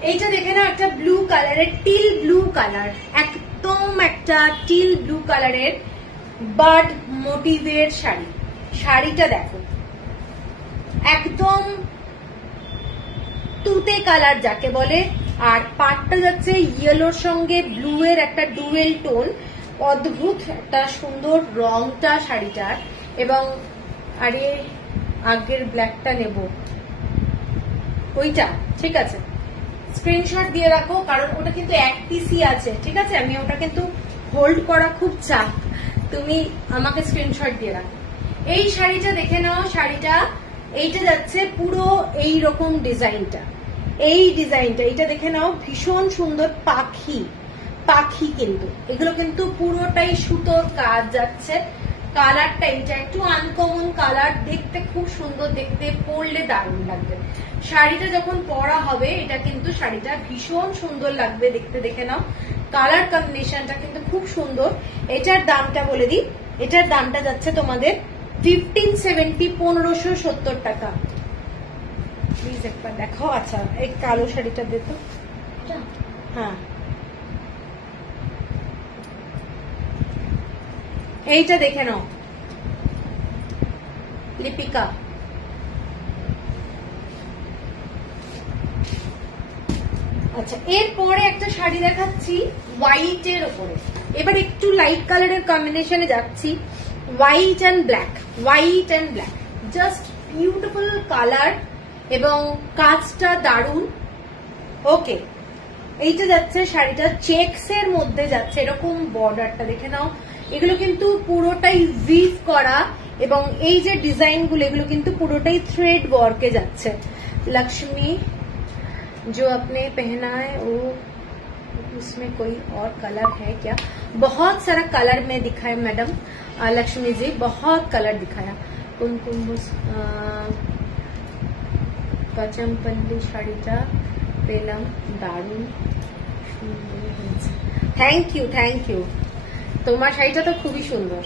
এইটা দেখে না, একটা ব্লু কালারের, টিল ব্লু কালার, একদম একটা টিল ব্লু কালারের বার্ড মোটিভের শাড়ি। শাড়িটা দেখো, একদম তুতে কালার যাকে বলে, আর পাটটা যাচ্ছে ইয়েলোর সঙ্গে ব্লু এর একটা ডুয়েল টোন, অদ্ভুত একটা সুন্দর রংটা শাড়িটার। এবং আরে আগের ব্ল্যাকটা নেব, ওইটা ঠিক আছে, স্ক্রিনশট দিয়ে রাখো, কারণ ওটা কিন্তু এক পিসই আছে, ঠিক আছে? আমি ওটা কিন্তু হোল্ড করা খুব চাপ, তুমি আমাকে স্ক্রিনশট দিয়ে রাখো। এই শাড়িটা দেখে নাও, শাড়িটা এইটা যাচ্ছে পুরো এই রকম ডিজাইনটা, এই ডিজাইনটা এটা দেখে নাও, ভীষণ সুন্দর পাখি পাখি, কিন্তু এগুলো কিন্তু পুরোটাই সুতোর কাজ যাচ্ছে। কালারটা এটা একটু আনকমন কালার, দেখতে খুব সুন্দর, দেখতে পরলে দারুণ লাগবে। শাড়িটা যখন পরা হবে এটা কিন্তু শাড়িটা ভীষণ সুন্দর লাগবে দেখতে, দেখে নাও কালার কম্বিনেশনটা কিন্তু খুব সুন্দর। এটার দামটা বলে দিই, এটার দামটা যাচ্ছে তোমাদের 1570, 1570 টাকা। প্লিজ একবার দেখো। আচ্ছা এই কালো শাড়িটা দেখো, হ্যাঁ এইটা দেখে নাও, লিপিকা। আচ্ছা এরপরে একটা শাড়ি দেখাচ্ছি হোয়াইটের ওপরে, এবার একটু লাইট কালারের কম্বিনেশনে যাচ্ছি, white and black, white and black, just beautiful colour এবং কাজটা দারুণ। ওকে এইটা যাচ্ছে শাড়িটা চেকস এর মধ্যে যাচ্ছে, এরকম বর্ডারটা দেখে নাও, এগুলো কিন্তু পুরোটাই উইভ করা এবং এই যে ডিজাইন গুলো এগুলো কিন্তু পুরোটাই থ্রেড ওয়ার্কে যাচ্ছে। लक्ष्मी जो आपने पहना है वो उसमें कोई और कलर है क्या? बहुत सारा कलर में दिखाया मैडम लक्ष्मी जी, बहुत कलर दिखाया। कुमकुम पचमपल्ली শাড়িটা পেলাম দারুণ, থ্যাংক ইউ থ্যাংক ইউ, তোমার শাড়িটা তো খুবই সুন্দর।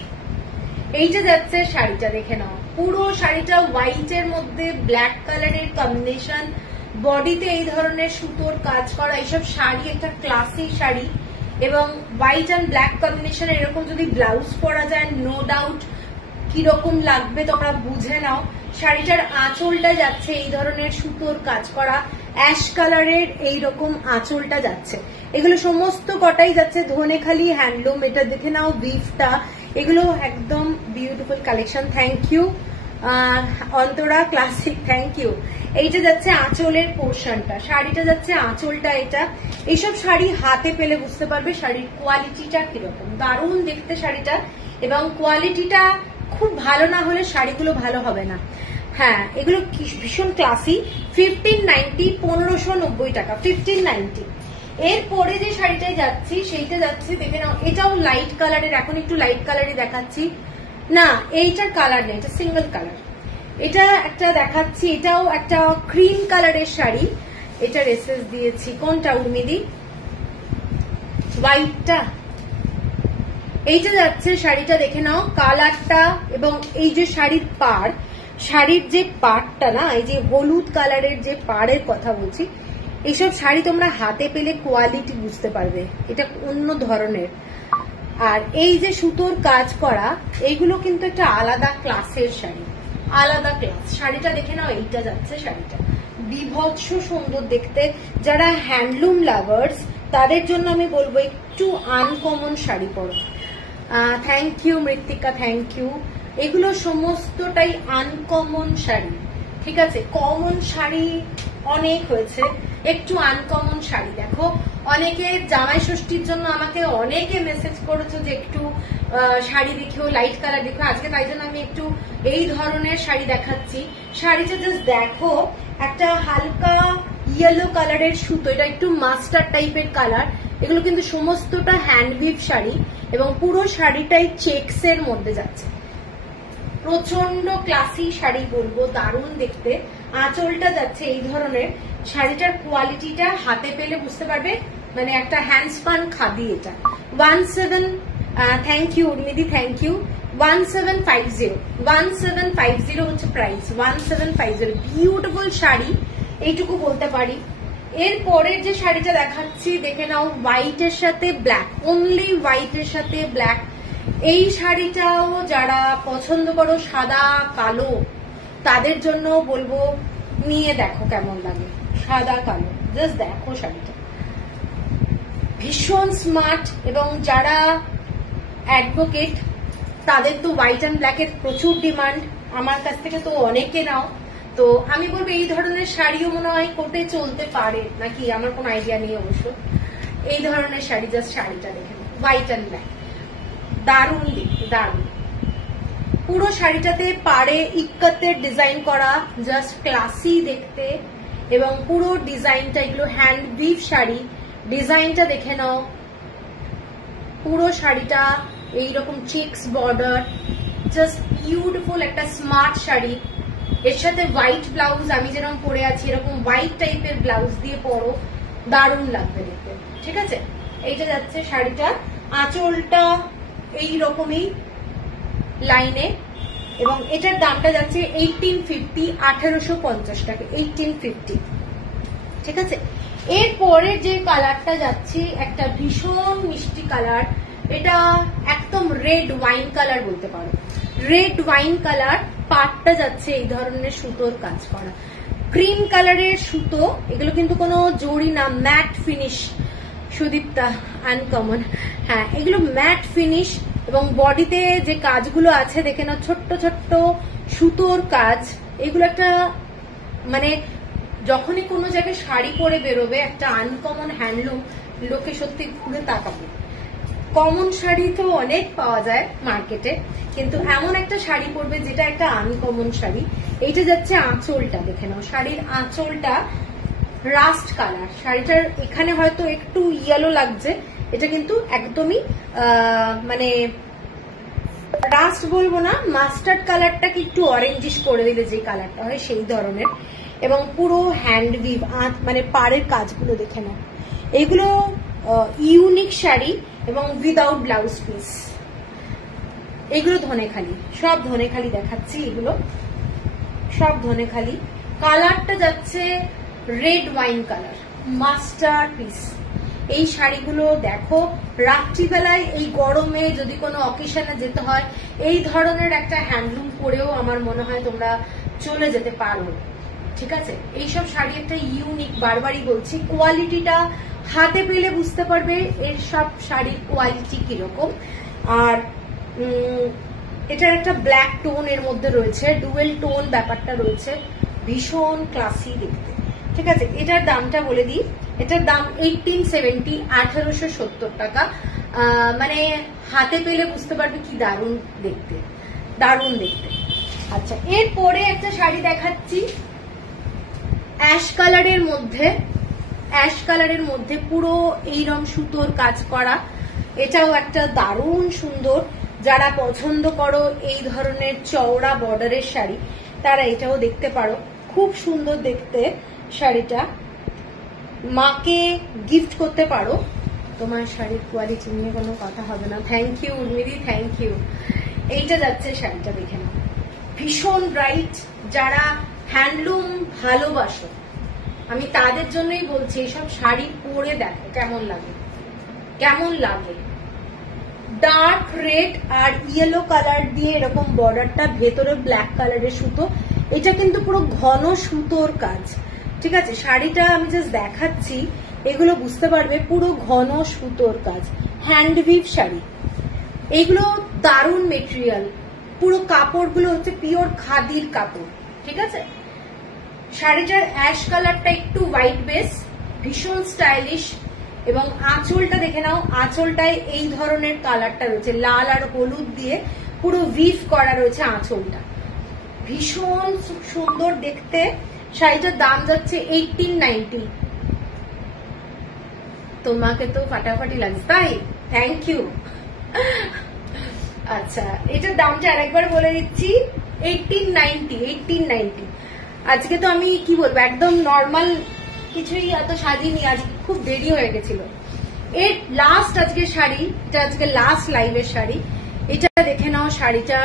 এইটা যাচ্ছে শাড়িটা দেখে নাও, পুরো শাড়িটা হোয়াইটের মধ্যে ব্ল্যাক কালারের কম্বিনেশন, বডিতে এই ধরনের সুতোর কাজ করা, এইসব শাড়ি একটা ক্লাসি শাড়ি এবং হোয়াইট অ্যান্ড ব্ল্যাক কম্বিনেশন এরকম যদি ব্লাউজ পরা যায় নো ডাউট কিরকম লাগবে তোমরা বুঝে নাও। শাড়িটার আঁচলটা যাচ্ছে এই ধরনের সুতোর কাজ করা, অ্যাশ কালারের এইরকম আঁচলটা যাচ্ছে, এগুলো সমস্ত কটাই যাচ্ছে ধনেখালি হ্যান্ডলুম। এটা দেখে নাও বিফটা, এগুলো একদম beautiful collection. Thank you Antara classic, thank you. এইটা যাচ্ছে আঁচলের পোর্শনটা, শাড়িটা যাচ্ছে আঁচলটা, এটা এইসব শাড়ি হাতে পেলে বুঝতে পারবে শাড়ির কোয়ালিটিটা কিরকম, দারুণ দেখতে শাড়িটা এবং কোয়ালিটিটা খুব ভালো না হলে শাড়িগুলো ভালো হবে না। হ্যাঁ এগুলো ভীষণ ক্লাসি। 1590, 1590 টাকা, 1590। এরপরে যে শাড়িটায় যাচ্ছি সেইটা যাচ্ছে দেখে নাও, এটাও লাইট কালারের, এখন একটু লাইট কালারই দেখাচ্ছি না, এইটার কালার নেই, এটা সিঙ্গেল কালার। এটা একটা দেখাচ্ছি, এটাও একটা ক্রিম কালারের শাড়ি, এটা রেসেস দিয়েছি, কোনটা উর্মিদি? হোয়াইটটা। এইটা যাচ্ছে শাড়িটা দেখে নাও, কালারটা এবং এই যে শাড়ির পাড়, শাড়ির যে পাড়টা না, এই যে হলুদ কালারের যে পাড়ের কথা বলছি, এইসব শাড়ি তোমরা হাতে পেলে কোয়ালিটি বুঝতে পারবে, এটা অন্য ধরনের। আর এই যে সুতোর কাজ করা এইগুলো কিন্তু একটা আলাদা ক্লাসের শাড়ি, আলাদা ক্লাস। শাড়িটা দেখে নাও, এইটা যাচ্ছে শাড়িটা বিভৎস সুন্দর দেখতে। যারা হ্যান্ডলুম লাভার্স তাদের জন্য আমি বলবো একটু আনকমন শাড়ি পরো। থ্যাংক ইউ মৃত্তিকা, থ্যাংক ইউ। এগুলো সমস্তটাই আনকমন শাড়ি, ঠিক আছে? কমন শাড়ি অনেক হয়েছে, একটু আনকমন শাড়ি দেখো। অনেকে জামাই ষষ্ঠীর জন্য আমাকে অনেকে মেসেজ করেছো যে একটু শাড়ি দেখিও, লাইট কালার দেখো, আজকে তাই জন্য আমি একটু এই ধরনের শাড়ি দেখাচ্ছি। শাড়িটা জাস্ট দেখো, একটা হালকা ইয়েলো কালারের সুতো, এটা একটু মাস্টার টাইপের কালার, এগুলো কিন্তু সমস্তটা হ্যান্ডউইভ শাড়ি এবং পুরো শাড়িটাই চেকস এর মধ্যে যাচ্ছে, প্রচন্ড ক্লাসি শাড়ি বলবো, দারুণ দেখতে। আঁচলটা যাচ্ছে এই ধরনের, শাড়িটার কোয়ালিটিটা হাতে পেলে বুঝতে পারবে, মানে একটা হ্যান্ডস্পান খাদি এটা। 17 থ্যাংক ইউ উর্মিদি, থ্যাংক ইউ। 1750 হচ্ছে প্রাইস, 1750। বিউটিফুল শাড়ি, এইটুকু বলতে পারি। এর পরের যে শাড়িটা দেখাচ্ছি দেখে নাও, হোয়াইটের সাথে ব্ল্যাক, অনলি হোয়াইটের সাথে ব্ল্যাক। এই শাড়িটাও যারা পছন্দ করো সাদা কালো তাদের জন্য বলবো নিয়ে দেখো কেমন লাগে, সাদা কালো জাস্ট দেখো শাড়িটা, ভীষণ স্মার্ট। এবং যারা অ্যাডভোকেট তাদের তো হোয়াইট অ্যান্ড ব্ল্যাকের প্রচুর ডিমান্ড, আমার কাছ থেকে তো অনেকে নাও, তো আমি বলবো এই ধরনের শাড়িও মনে হয় কোর্টে চলতে পারে নাকি, আমার কোনো আইডিয়া নেই অবশ্য। এই ধরনের শাড়ি, জাস্ট শাড়িটা দেখে হোয়াইট অ্যান্ড ব্ল্যাক, দারুণ দেখতে, দারুণ। পুরো শাড়িটাতে পাড়ে ইক্কাতের ডিজাইন করা, জাস্ট ক্লাসি দেখতে। এবং পুরো ডিজাইনটা, এগুলো হ্যান্ড উইভ শাড়ি, ডিজাইনটা দেখে নাও। পুরো শাড়িটা এইরকম চেক্স বর্ডার, জাস্ট বিউটিফুল একটা স্মার্ট শাড়ি। এর সাথে হোয়াইট ব্লাউজ, আমি যেরকম পরে আছি এরকম হোয়াইট টাইপের ব্লাউজ দিয়ে পরো, দারুণ লাগবে দেখতে। ঠিক আছে, এইটা যাচ্ছে শাড়িটা। আঁচলটা এইরকমই লাইনে, এবং এটার দামটা যাচ্ছে 1850, 1850 টাকা, 1850। ঠিক আছে, এরপরে যে কালারটা যাচ্ছে একটা ভীষণ মিষ্টি কালার, এটা একদম রেড ওয়াইন কালার বলতে পারো। রেড ওয়াইন কালার, পাটটা যাচ্ছে এই ধরনের সুতোর কাজ করা, ক্রিম কালারের সুতো। এগুলো কিন্তু কোনো জড়ি না, ম্যাট ফিনিশ। সুদীপ্তা আনকমন, হ্যাঁ এগুলো ম্যাট ফিনিশ। এবং বডিতে যে কাজগুলো আছে দেখে নাও, ছোট্ট ছোট্ট সুতোর কাজ। এগুলো একটা মানে যখনই কোনো জায়গায় শাড়ি পরে বেরোবে, একটা আনকমন হ্যান্ডলুম, লোকে সত্যি ঘুরে তাকাবে। কমন শাড়ি তো অনেক পাওয়া যায় মার্কেটে, কিন্তু এমন একটা শাড়ি পরবে যেটা একটা আনকমন শাড়ি। এইটা যাচ্ছে আঁচলটা, দেখে নাও শাড়ির আঁচলটা রাস্ট কালার। শাড়িটার এখানে হয়তো একটু ইয়েলো লাগছে, এটা কিন্তু একদমই মানে রাস্ট বলবো না, মাস্টার্ড কালারটাকে একটু অরেঞ্জিশ করে দিলে যে কালারটা হয় সেই ধরনের। এবং পুরো হ্যান্ড উইভ, মানে পাড়ের কাজগুলো দেখে নাও। এগুলো ইউনিক শাড়ি এবং উইদাউট ব্লাউজ পিস। এগুলো ধনেখালি, সব ধনেখালি দেখাচ্ছি, এগুলো সব ধনেখালি। কালারটা যাচ্ছে red wine colour, master piece. এই শাড়িগুলো দেখো, রাত্রিবেলায় এই গরমে যদি কোনো অকেশনে যেতে হয়, এই ধরনের একটা হ্যান্ডলুম পরেও আমার মনে হয় তোমরা চলে যেতে পারো। ঠিক আছে, এইসব শাড়ি একটা ইউনিক, বারবারই বলছি, কোয়ালিটিটা হাতে পেলে বুঝতে পারবে এর সব শাড়ির কোয়ালিটি কিরকম। আর এটার একটা ব্ল্যাক টোন এর মধ্যে রয়েছে, ডুয়েল টোন ব্যাপারটা রয়েছে, ভীষণ ক্লাসি দেখতে। ঠিক আছে, এটার দামটা বলে দিই। এটার দাম 1870, 1870 টাকা। মানে হাতে পেলে বুঝতে পারবে কি দারুণ দেখতে, দারুণ দেখতে। আচ্ছা, এরপরে একটা শাড়ি দেখাচ্ছি অ্যাশ কালারের মধ্যে। অ্যাশ কালারের মধ্যে পুরো এইরকম সুতোর কাজ করা, এটাও একটা দারুণ সুন্দর। যারা পছন্দ করো এই ধরনের চওড়া বর্ডারের শাড়ি, তারা এটাও দেখতে পারো, খুব সুন্দর দেখতে শাড়িটা। মাকে গিফট করতে পারো, তোমার শাড়ির কোয়ালিটি নিয়ে কোনো কথা হবে না। থ্যাংক ইউ উর্মিদি, থ্যাংক ইউ। এইটা যাচ্ছে শাড়িটা, দেখে নাও, ভীষণ ব্রাইট। যারা হ্যান্ডলুম ভালোবাসো, আমি তাদের জন্যই বলছি এইসব শাড়ি পরে দেখো কেমন লাগে, কেমন লাগে। ডার্ক রেড আর ইয়েলো কালার দিয়ে এরকম বর্ডারটা, ভেতরে ব্ল্যাক কালারের সুতো। এটা কিন্তু পুরো ঘন সুতোর কাজ। ঠিক আছে, শাড়িটা আমি জাস্ট দেখাচ্ছি, এগুলো বুঝতে পারবে পুরো ঘন সুতোর কাজ, হ্যান্ড উইভ শাড়ি। এগুলো দারুণ মেটেরিয়াল, পুরো কাপড়গুলো হচ্ছে পিওর খাদির কাপড়। ঠিক আছে, শাড়িটার অ্যাশ কালারটা একটু হোয়াইট বেস, ভীষণ স্টাইলিশ। এবং আঁচলটা দেখে নাও, আঁচলটায় এই ধরনের কালারটা রয়েছে, লাল আর হলুদ দিয়ে পুরো উইভ করা রয়েছে আঁচলটা, ভীষণ সুন্দর দেখতে। শাড়িটার দাম যাচ্ছে 1890। তোমাকে তো ফাটাফাটি লাগছে, তাই? Thank you. আচ্ছা, এটার দামটা আরেকবার বলে দিচ্ছি, 1890, 1890। আজকে তো আমি কি বলবো, একদম নর্মাল কিছুই এত সাজিনি, আজকে খুব দেরি হয়ে গেছিল। এর লাস্ট আজকে শাড়ি, এটা আজকে লাস্ট লাইভের শাড়ি। এটা দেখে নাও, শাড়িটা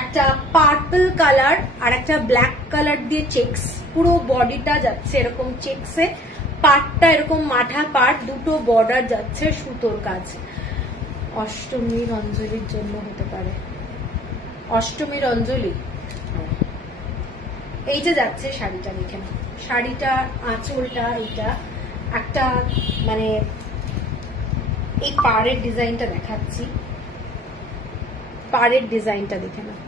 একটা পার্পল কালার আর একটা ব্ল্যাক কালার দিয়ে চেক্স, পুরো বডিটা যাচ্ছে এরকম চেক্সে, পাটটা এরকম মাথা পাট, দুটো বর্ডার যাচ্ছে সুতোর কাজ। অষ্টমীর অঞ্জলির জন্য হতে পারে, অষ্টমীর অঞ্জলি। এইটা যাচ্ছে শাড়িটা, দেখে নাও শাড়িটা, আঁচলটা, এইটা একটা মানে এই পাড়ের ডিজাইনটা দেখাচ্ছি, পাড়ের ডিজাইনটা দেখে নাও,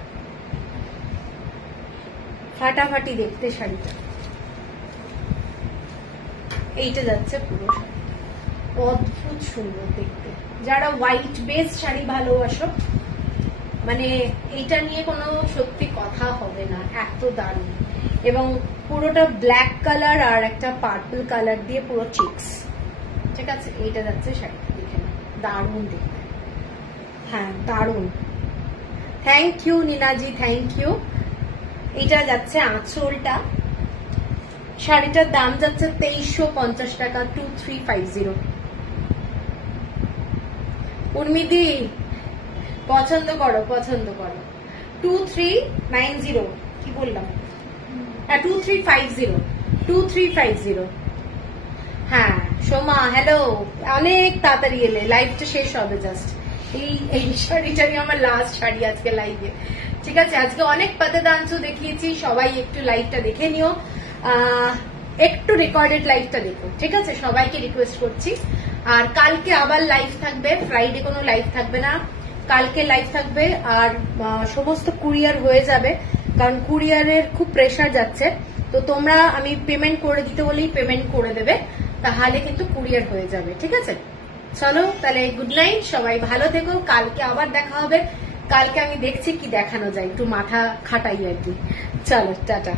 ফাটাফাটি দেখতে শাড়িটা। এইটা যাচ্ছে পুরো শাড়ি, অদ্ভুত সুন্দর দেখতে। যারা হোয়াইট বেস শাড়ি ভালোবাসো, মানে এইটা নিয়ে কোনো সত্যি কথা হবে না, এত দারুণ। এবং পুরোটা ব্ল্যাক কালার আর একটা পার্পল কালার দিয়ে পুরো চিক্স, ঠিক আছে। এইটা যাচ্ছে শাড়িটা, দেখে না, দারুণ দেখতে, হ্যাঁ দারুণ। থ্যাংক ইউ নীনাজি, থ্যাংক ইউ। এটা যাচ্ছে আঁচলটা, শাড়িটার দাম যাচ্ছে 2350 টাকা, 2350। উর্মিদি পছন্দ করো, পছন্দ করো। 2390, কি বললাম, হ্যাঁ 2350, 2350। হ্যাঁ সোমা হ্যালো, অনেক তাড়াতাড়ি এলে, লাইভটা শেষ হবে জাস্ট। এই শাড়িটারই আমার লাস্ট শাড়ি আজকে লাইভে, ঠিক আছে। আজকে অনেক পাতাদাঞ্চ দেখিয়েছি, সবাই একটু লাইভটা দেখে নিও, একটু রেকর্ডেড লাইভটা দেখো, ঠিক আছে, সবাইকে রিকোয়েস্ট করছি। আর কালকে আবার লাইভ থাকবে, ফ্রাইডে কোনো লাইভ থাকবে না, কালকে লাইভ থাকবে। আর সমস্ত কুরিয়ার হয়ে যাবে, কারণ কুরিয়ারের খুব প্রেসার যাচ্ছে, তো তোমরা আমি পেমেন্ট করে দিতে বলেই পেমেন্ট করে দেবে, তাহলে কিন্তু কুরিয়ার হয়ে যাবে, ঠিক আছে। চলো তাহলে গুড নাইট, সবাই ভালো থেকো, কালকে আবার দেখা হবে। কালকে আমি দেখছি কি দেখানো যায়, একটু মাথা খাটাই আর কি। চলো টাটা।